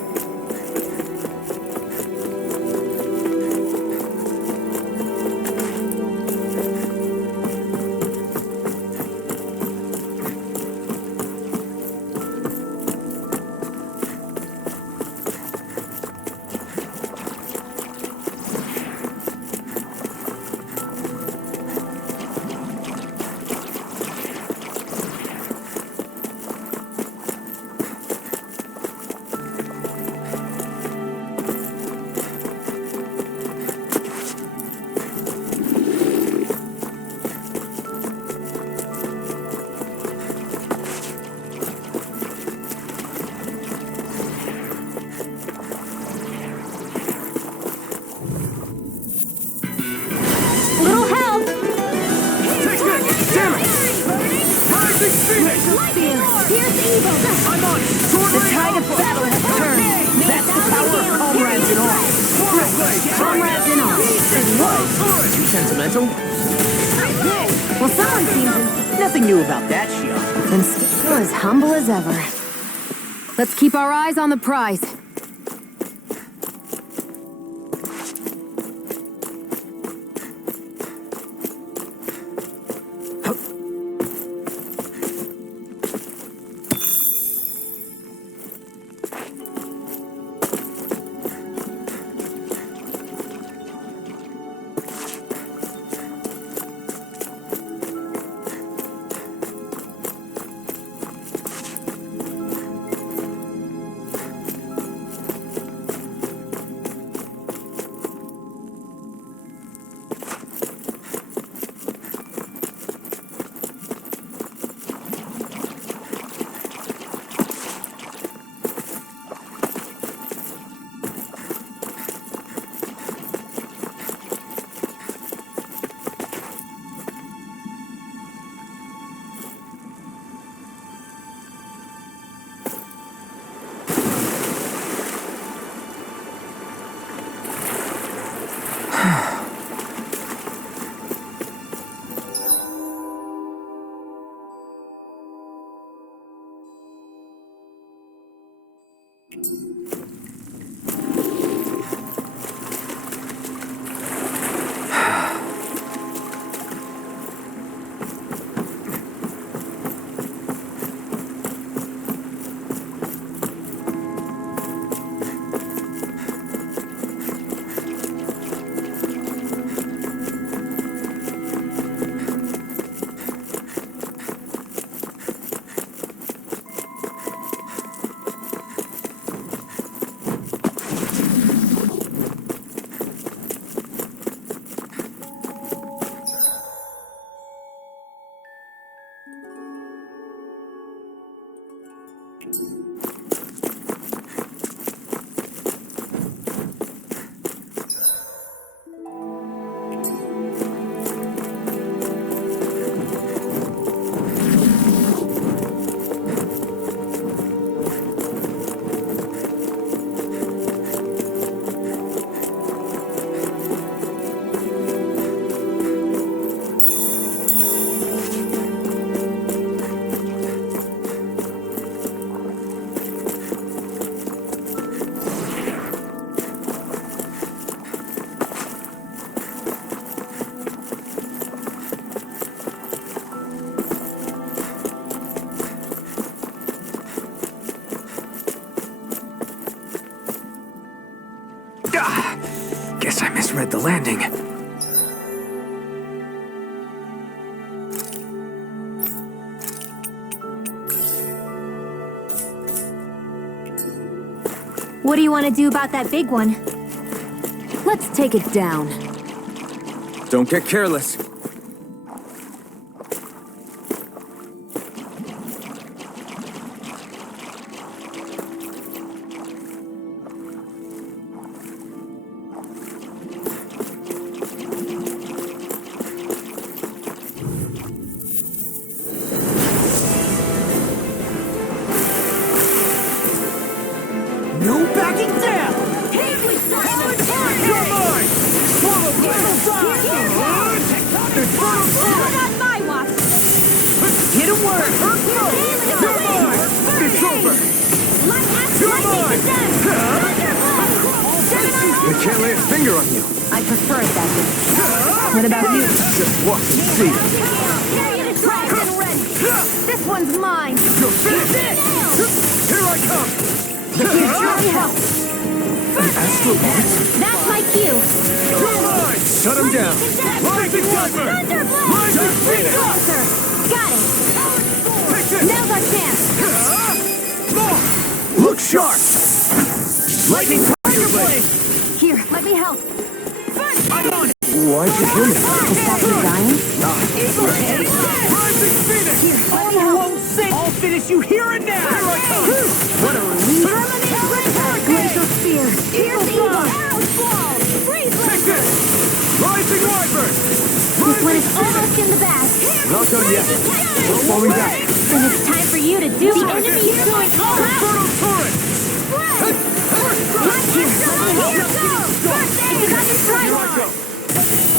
Little help. Take this! Damn it! Rising Phoenix! Here's evil. I'm on it! Sword The Ring tide of Alpha! battle has turned. That's the power of comrades in all. Comrades in all. Too sentimental? Well, someone seems Nothing new about that, Shionne. and still as humble as ever. Let's keep our eyes on the prize. Guess I misread the landing. What do you want to do about that big one? Let's take it down. Don't get careless. No backing down! You're mine! Swallow blade! Not on my watch! Hit a word! You're mine! It's over! You're mine! We can't lay a finger on you. I prefer it that way. What about you? Just watch and see. This one's mine. You're finished! Here I come! The future helps. Astral Arts? That's my cue! You're mine! Shut him down. Rising Viper! Rising Phoenix! Closer! Got it! Take this! Now's our chance! Look sharp! Lightning Tiger Blade! Here, let me help. I'm on it! Why'd you kill me? To stop you dying? Rising Phoenix! Honor won't sink! I'll finish you here and now! Here I come! What a relief! Glacial Spear. Here's the arrow squall! Freeze Take this! Rising Wyvern! This one is almost in the bag. Not done yet. We're falling back. Then it's time for you to do the enemy is going all out! Inferno Torrent! Right here! Here goes! If you got this right!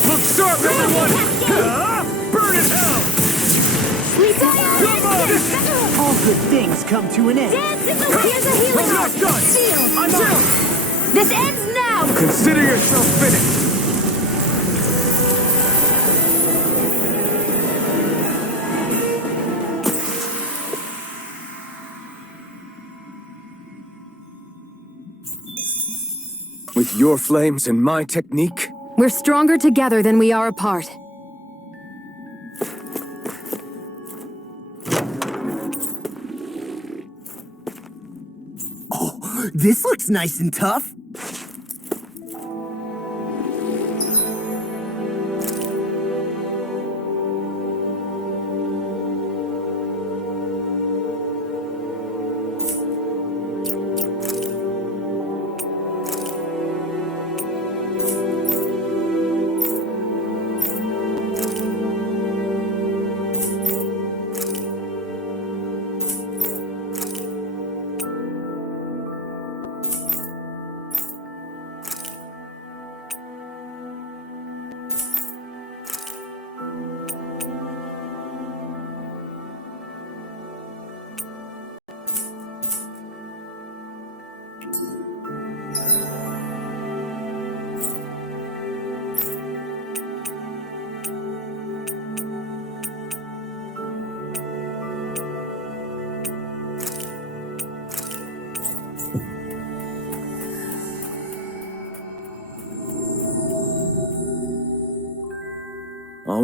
Look sharp, everyone! Burn in hell! Sweet Come on! All good things come to an end. Dance in the way. Here's a healing I'm art. not done! Shield. I'm Chill. out! This ends now. Consider yourself finished! With your flames and my technique, We're stronger together than we are apart. Oh, this looks nice and tough.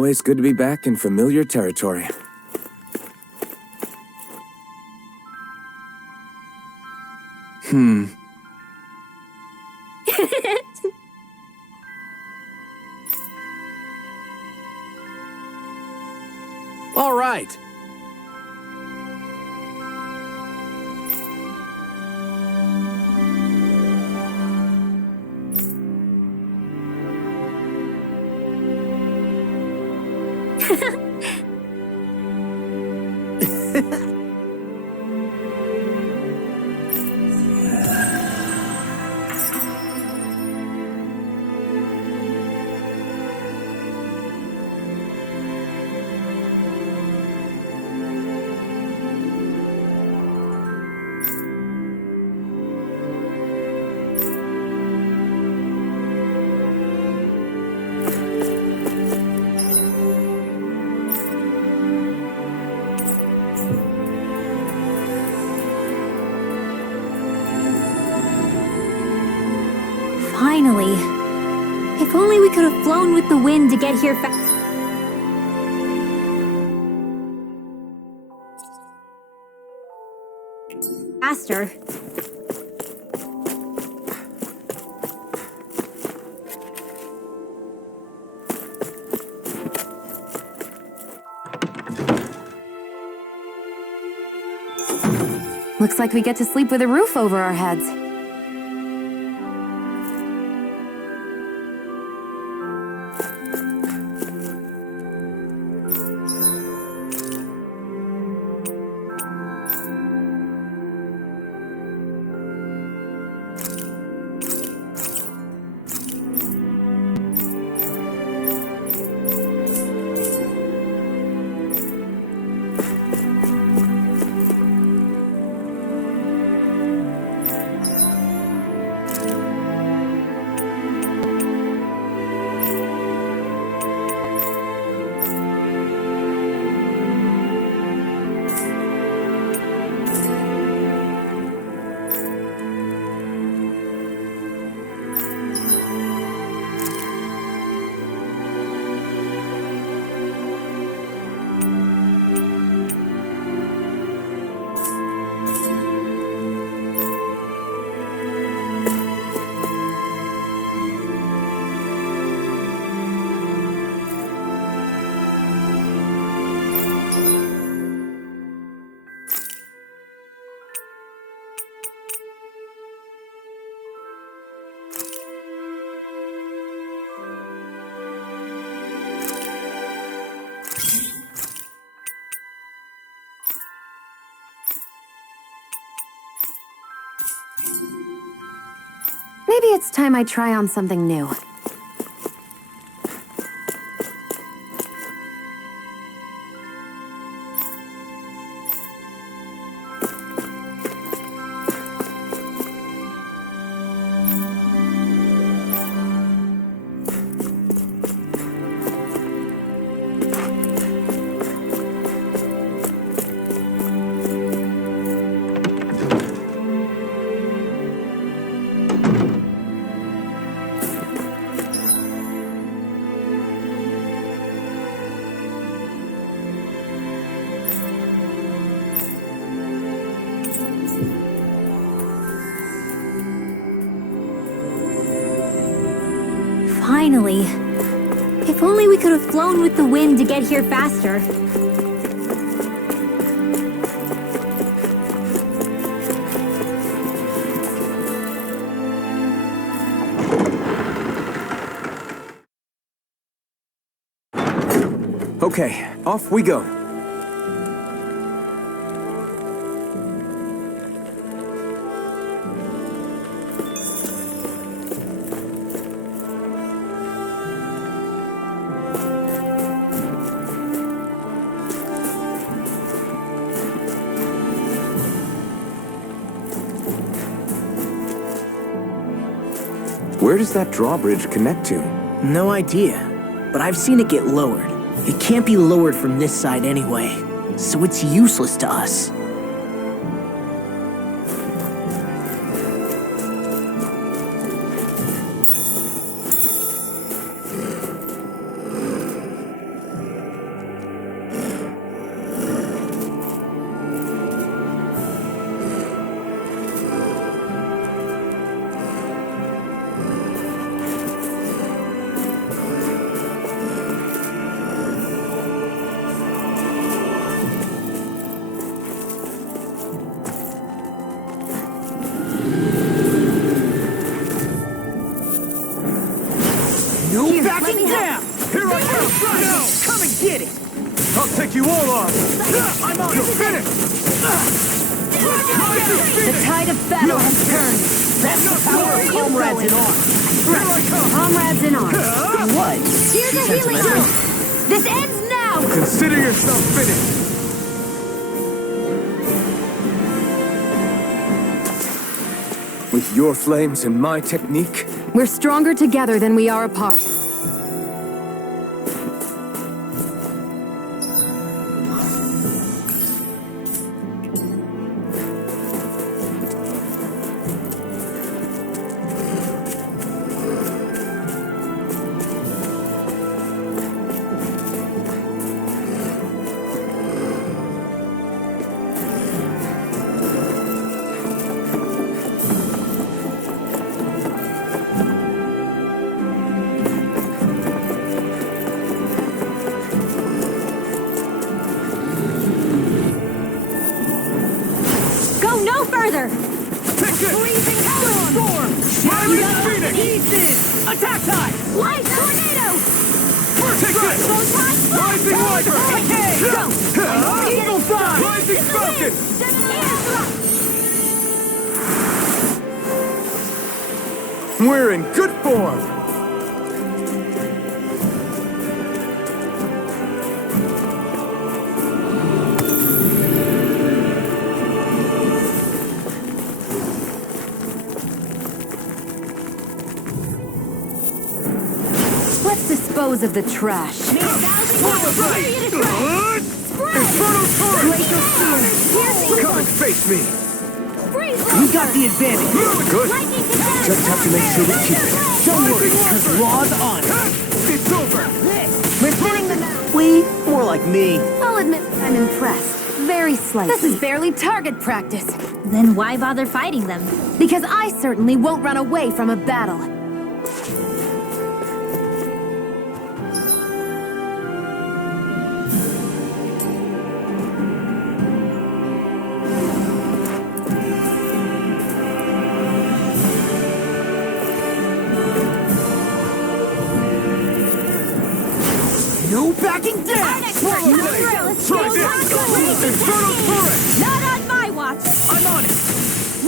always good to be back in familiar territory. All right. Finally. If only we could have flown with the wind to get here faster. Looks like we get to sleep with a roof over our heads. Maybe it's time I try on something new. Finally. If only we could have flown with the wind to get here faster. Okay, off we go. Where does that drawbridge connect to? No idea, but I've seen it get lowered. It can't be lowered from this side anyway, so it's useless to us. I'll take you all on! I'm on! You're finished! The tide of battle has turned. That's the power of comrades in arms. Here I come! Comrades in arms. What? Here's a healing dose! This ends now! Consider yourself finished! With your flames and my technique? We're stronger together than we are apart. Attack time! Light tornado! Take this! Rising Viper! Okay, go! Eagle Fly! Rising Falcon! We're in good form! Dispose of the trash. Inferno Torrent! Come and face me! We got the advantage. Good. Just have to make sure we keep it. Don't worry, because Raw's on it. It's over! We're spinning the map. We? More like me. I'll admit I'm impressed. Very slightly. This is barely target practice. Then why bother fighting them? Because I certainly won't run away from a battle. No backing down! Try this! Inferno Torrent! Not on my watch! I'm on it!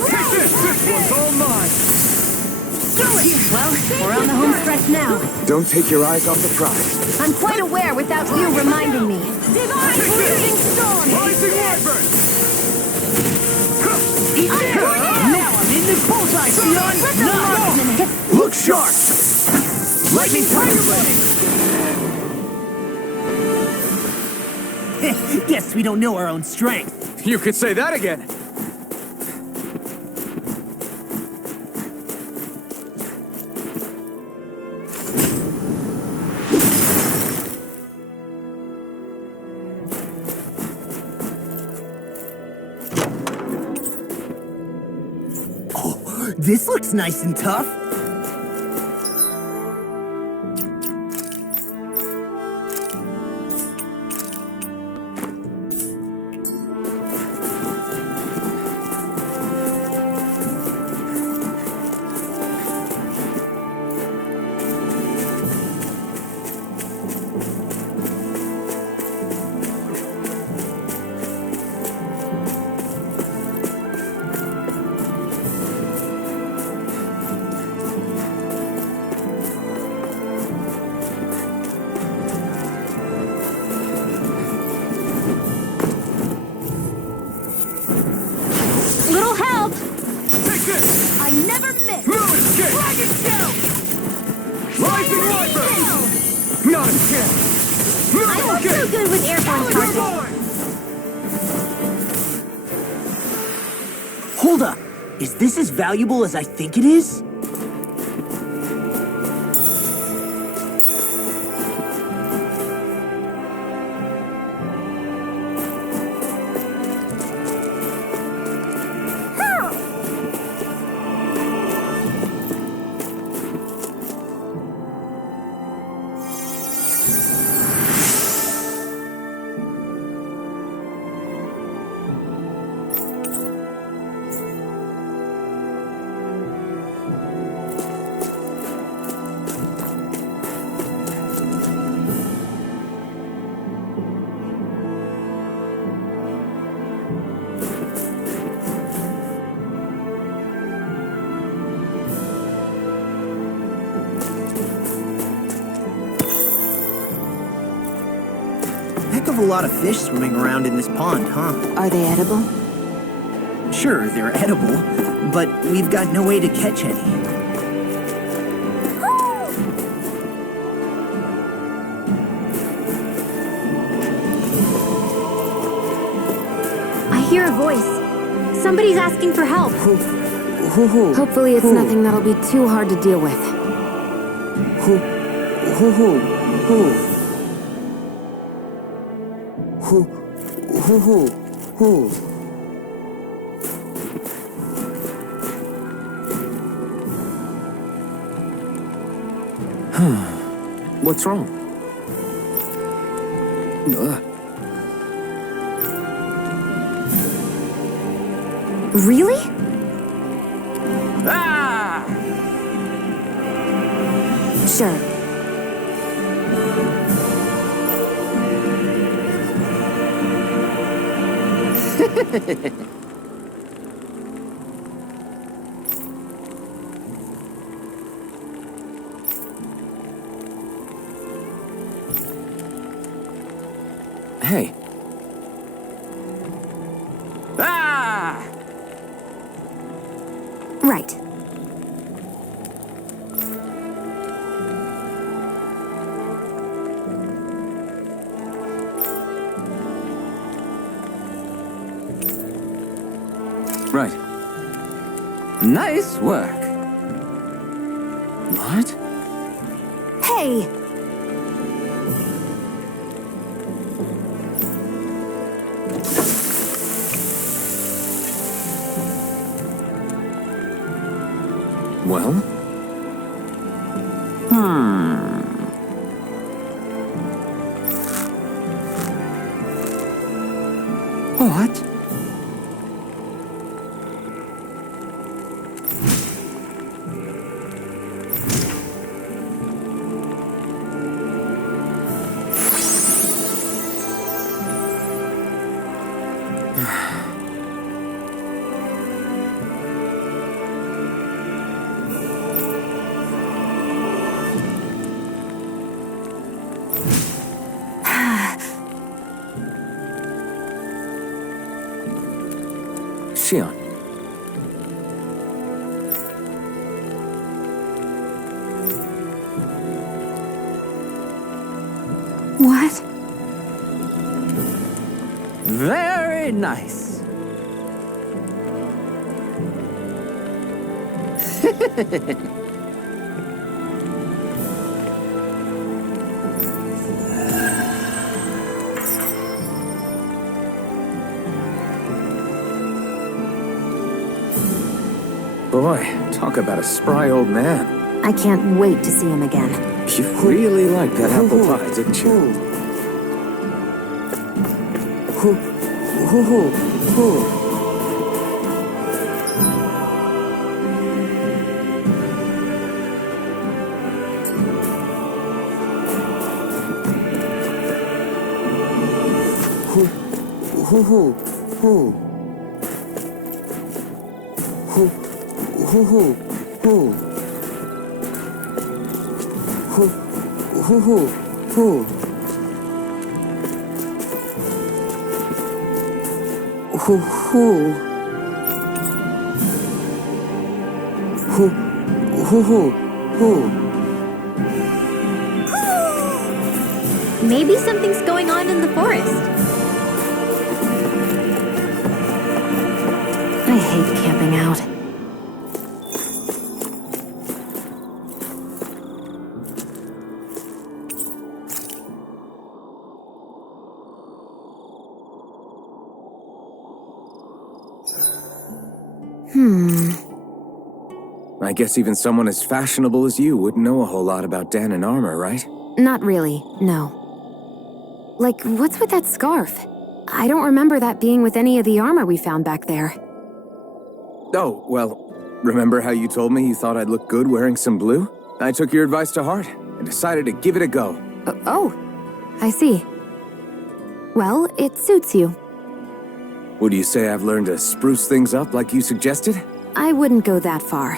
Take this! This one's all mine! Well, we're on the home stretch now. Don't take your eyes off the prize. I'm quite aware without you reminding me. Divine Take Breathing this! Storm! Rising Wyvern! Now I'm in the bullseye, Shionne! Look sharp! Lightning Tiger Blade! Guess we don't know our own strength. You could say that again! This looks nice and tough. Not a chance! Not I'm not so good with airborne targets. Hold up! Is this as valuable as I think it is? Heck of a lot of fish swimming around in this pond, huh? Are they edible? Sure, they're edible, but we've got no way to catch any. I hear a voice. Somebody's asking for help. Hopefully it's nothing that'll be too hard to deal with. What's wrong? Really? Ah! Sure. Hey, Ah! Right. right. Nice work. What? Hey! Well? What? Shionne. What? Very nice. Boy, talk about a spry old man. I can't wait to see him again. You really like that apple pie, didn't you? maybe something's going on in the forest. I hate camping out. I guess even someone as fashionable as you wouldn't know a whole lot about Dan and armor, right? Not really, no. Like, what's with that scarf? I don't remember that being with any of the armor we found back there. Oh, well, remember how you told me you thought I'd look good wearing some blue? I took your advice to heart and decided to give it a go. Oh, I see. Well, it suits you. Would you say I've learned to spruce things up like you suggested? I wouldn't go that far.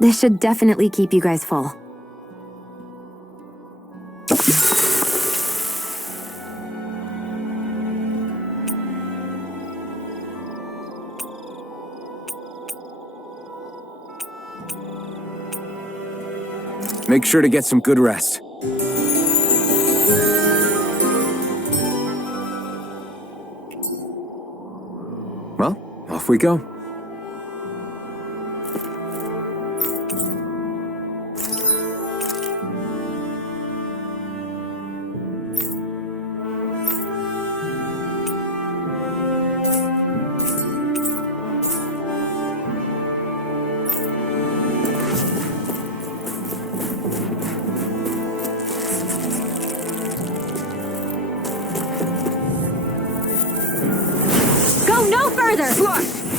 This should definitely keep you guys full. Make sure to get some good rest. Well, off we go.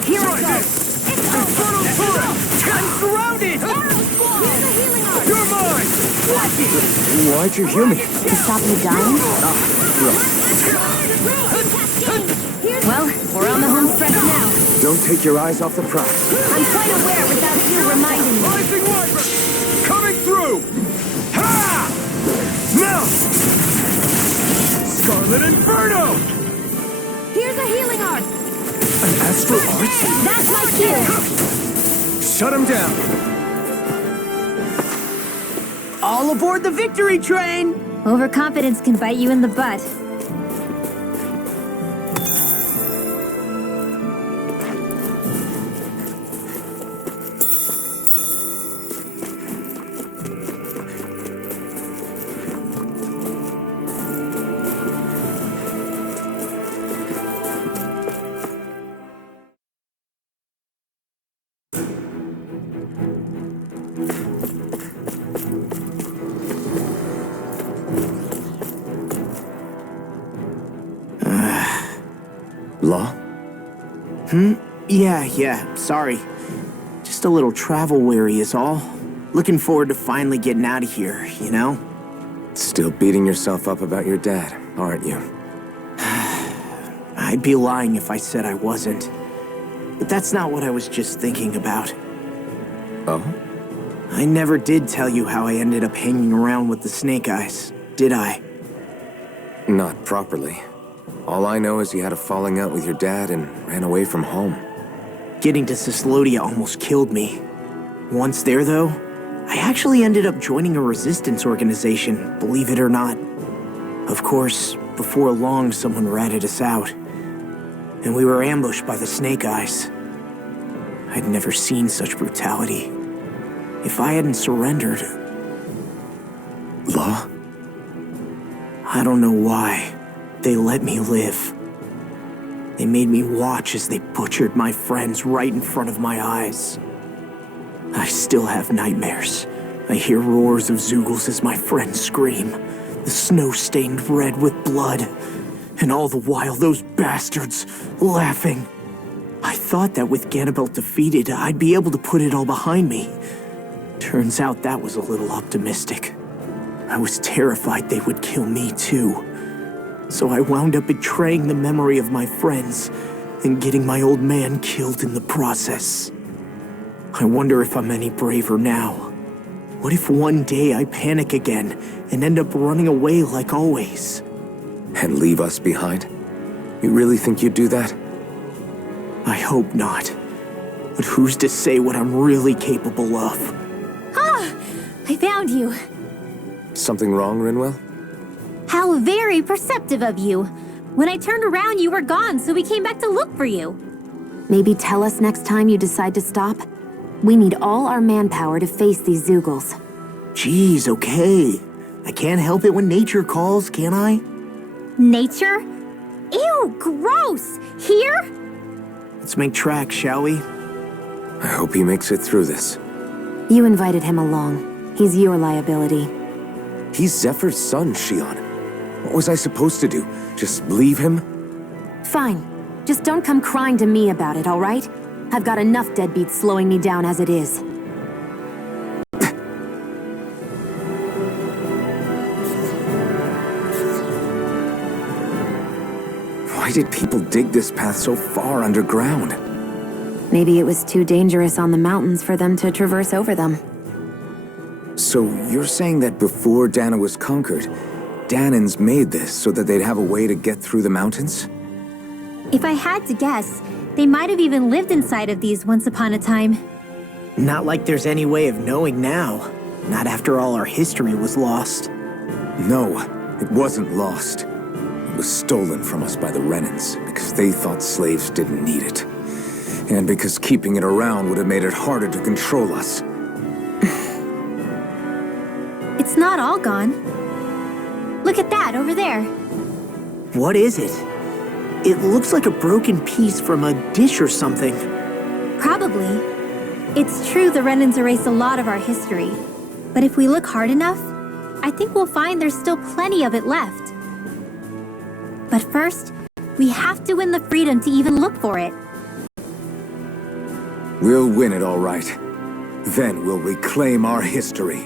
Here I go! It's Infernal Turret! I'm surrounded! You're mine! Why'd you heal me? To stop you dying? Well, we're on the home stretch now. Don't take your eyes off the prize. I'm quite aware without you reminding me. Rising Wyvern! Coming through! Ha! Now! Scarlet Inferno! Here's a healing art. An astral arts? That's my cue. Shut him down. All aboard the victory train! Overconfidence can bite you in the butt. Law? Yeah, sorry. Just a little travel weary is all. Looking forward to finally getting out of here, you know? Still beating yourself up about your dad, aren't you? I'd be lying if I said I wasn't. But that's not what I was just thinking about. Oh? I never did tell you how I ended up hanging around with the Snake Eyes, did I? Not properly. All I know is you had a falling out with your dad and ran away from home. Getting to Cyslodia almost killed me. Once there, though, I actually ended up joining a resistance organization, believe it or not. Of course, before long, someone ratted us out. And we were ambushed by the Snake Eyes. I'd never seen such brutality. If I hadn't surrendered... Law? I don't know why. They let me live. They made me watch as they butchered my friends right in front of my eyes. I still have nightmares. I hear roars of Zeugles as my friends scream, the snow stained red with blood, and all the while those bastards laughing. I thought that with Ganabelt defeated, I'd be able to put it all behind me. Turns out that was a little optimistic. I was terrified they would kill me too. So I wound up betraying the memory of my friends and getting my old man killed in the process. I wonder if I'm any braver now. What if one day I panic again and end up running away like always? And leave us behind? You really think you'd do that? I hope not. But who's to say what I'm really capable of? Ah! I found you. Something wrong, Rinwell? How very perceptive of you. When I turned around, you were gone, so we came back to look for you. Maybe tell us next time you decide to stop? We need all our manpower to face these Zoogles. Jeez, okay. I can't help it when nature calls, can I? Nature? Ew, gross! Here? Let's make tracks, shall we? I hope he makes it through this. You invited him along. He's your liability. He's Zephyr's son, Shionne. What was I supposed to do? Just leave him? Fine. Just don't come crying to me about it, all right? I've got enough deadbeats slowing me down as it is. Why did people dig this path so far underground? Maybe it was too dangerous on the mountains for them to traverse over them. So you're saying that before Dahna was conquered, Dahnans made this so that they'd have a way to get through the mountains? If I had to guess, they might have even lived inside of these once upon a time. Not like there's any way of knowing now. Not after all our history was lost. No, it wasn't lost. It was stolen from us by the Renans because they thought slaves didn't need it. And because keeping it around would have made it harder to control us. It's not all gone. Look at that over there. What is it? It looks like a broken piece from a dish or something. Probably. It's true the Renans erased a lot of our history. But if we look hard enough, I think we'll find there's still plenty of it left. But first, we have to win the freedom to even look for it. We'll win it all right. Then we'll reclaim our history.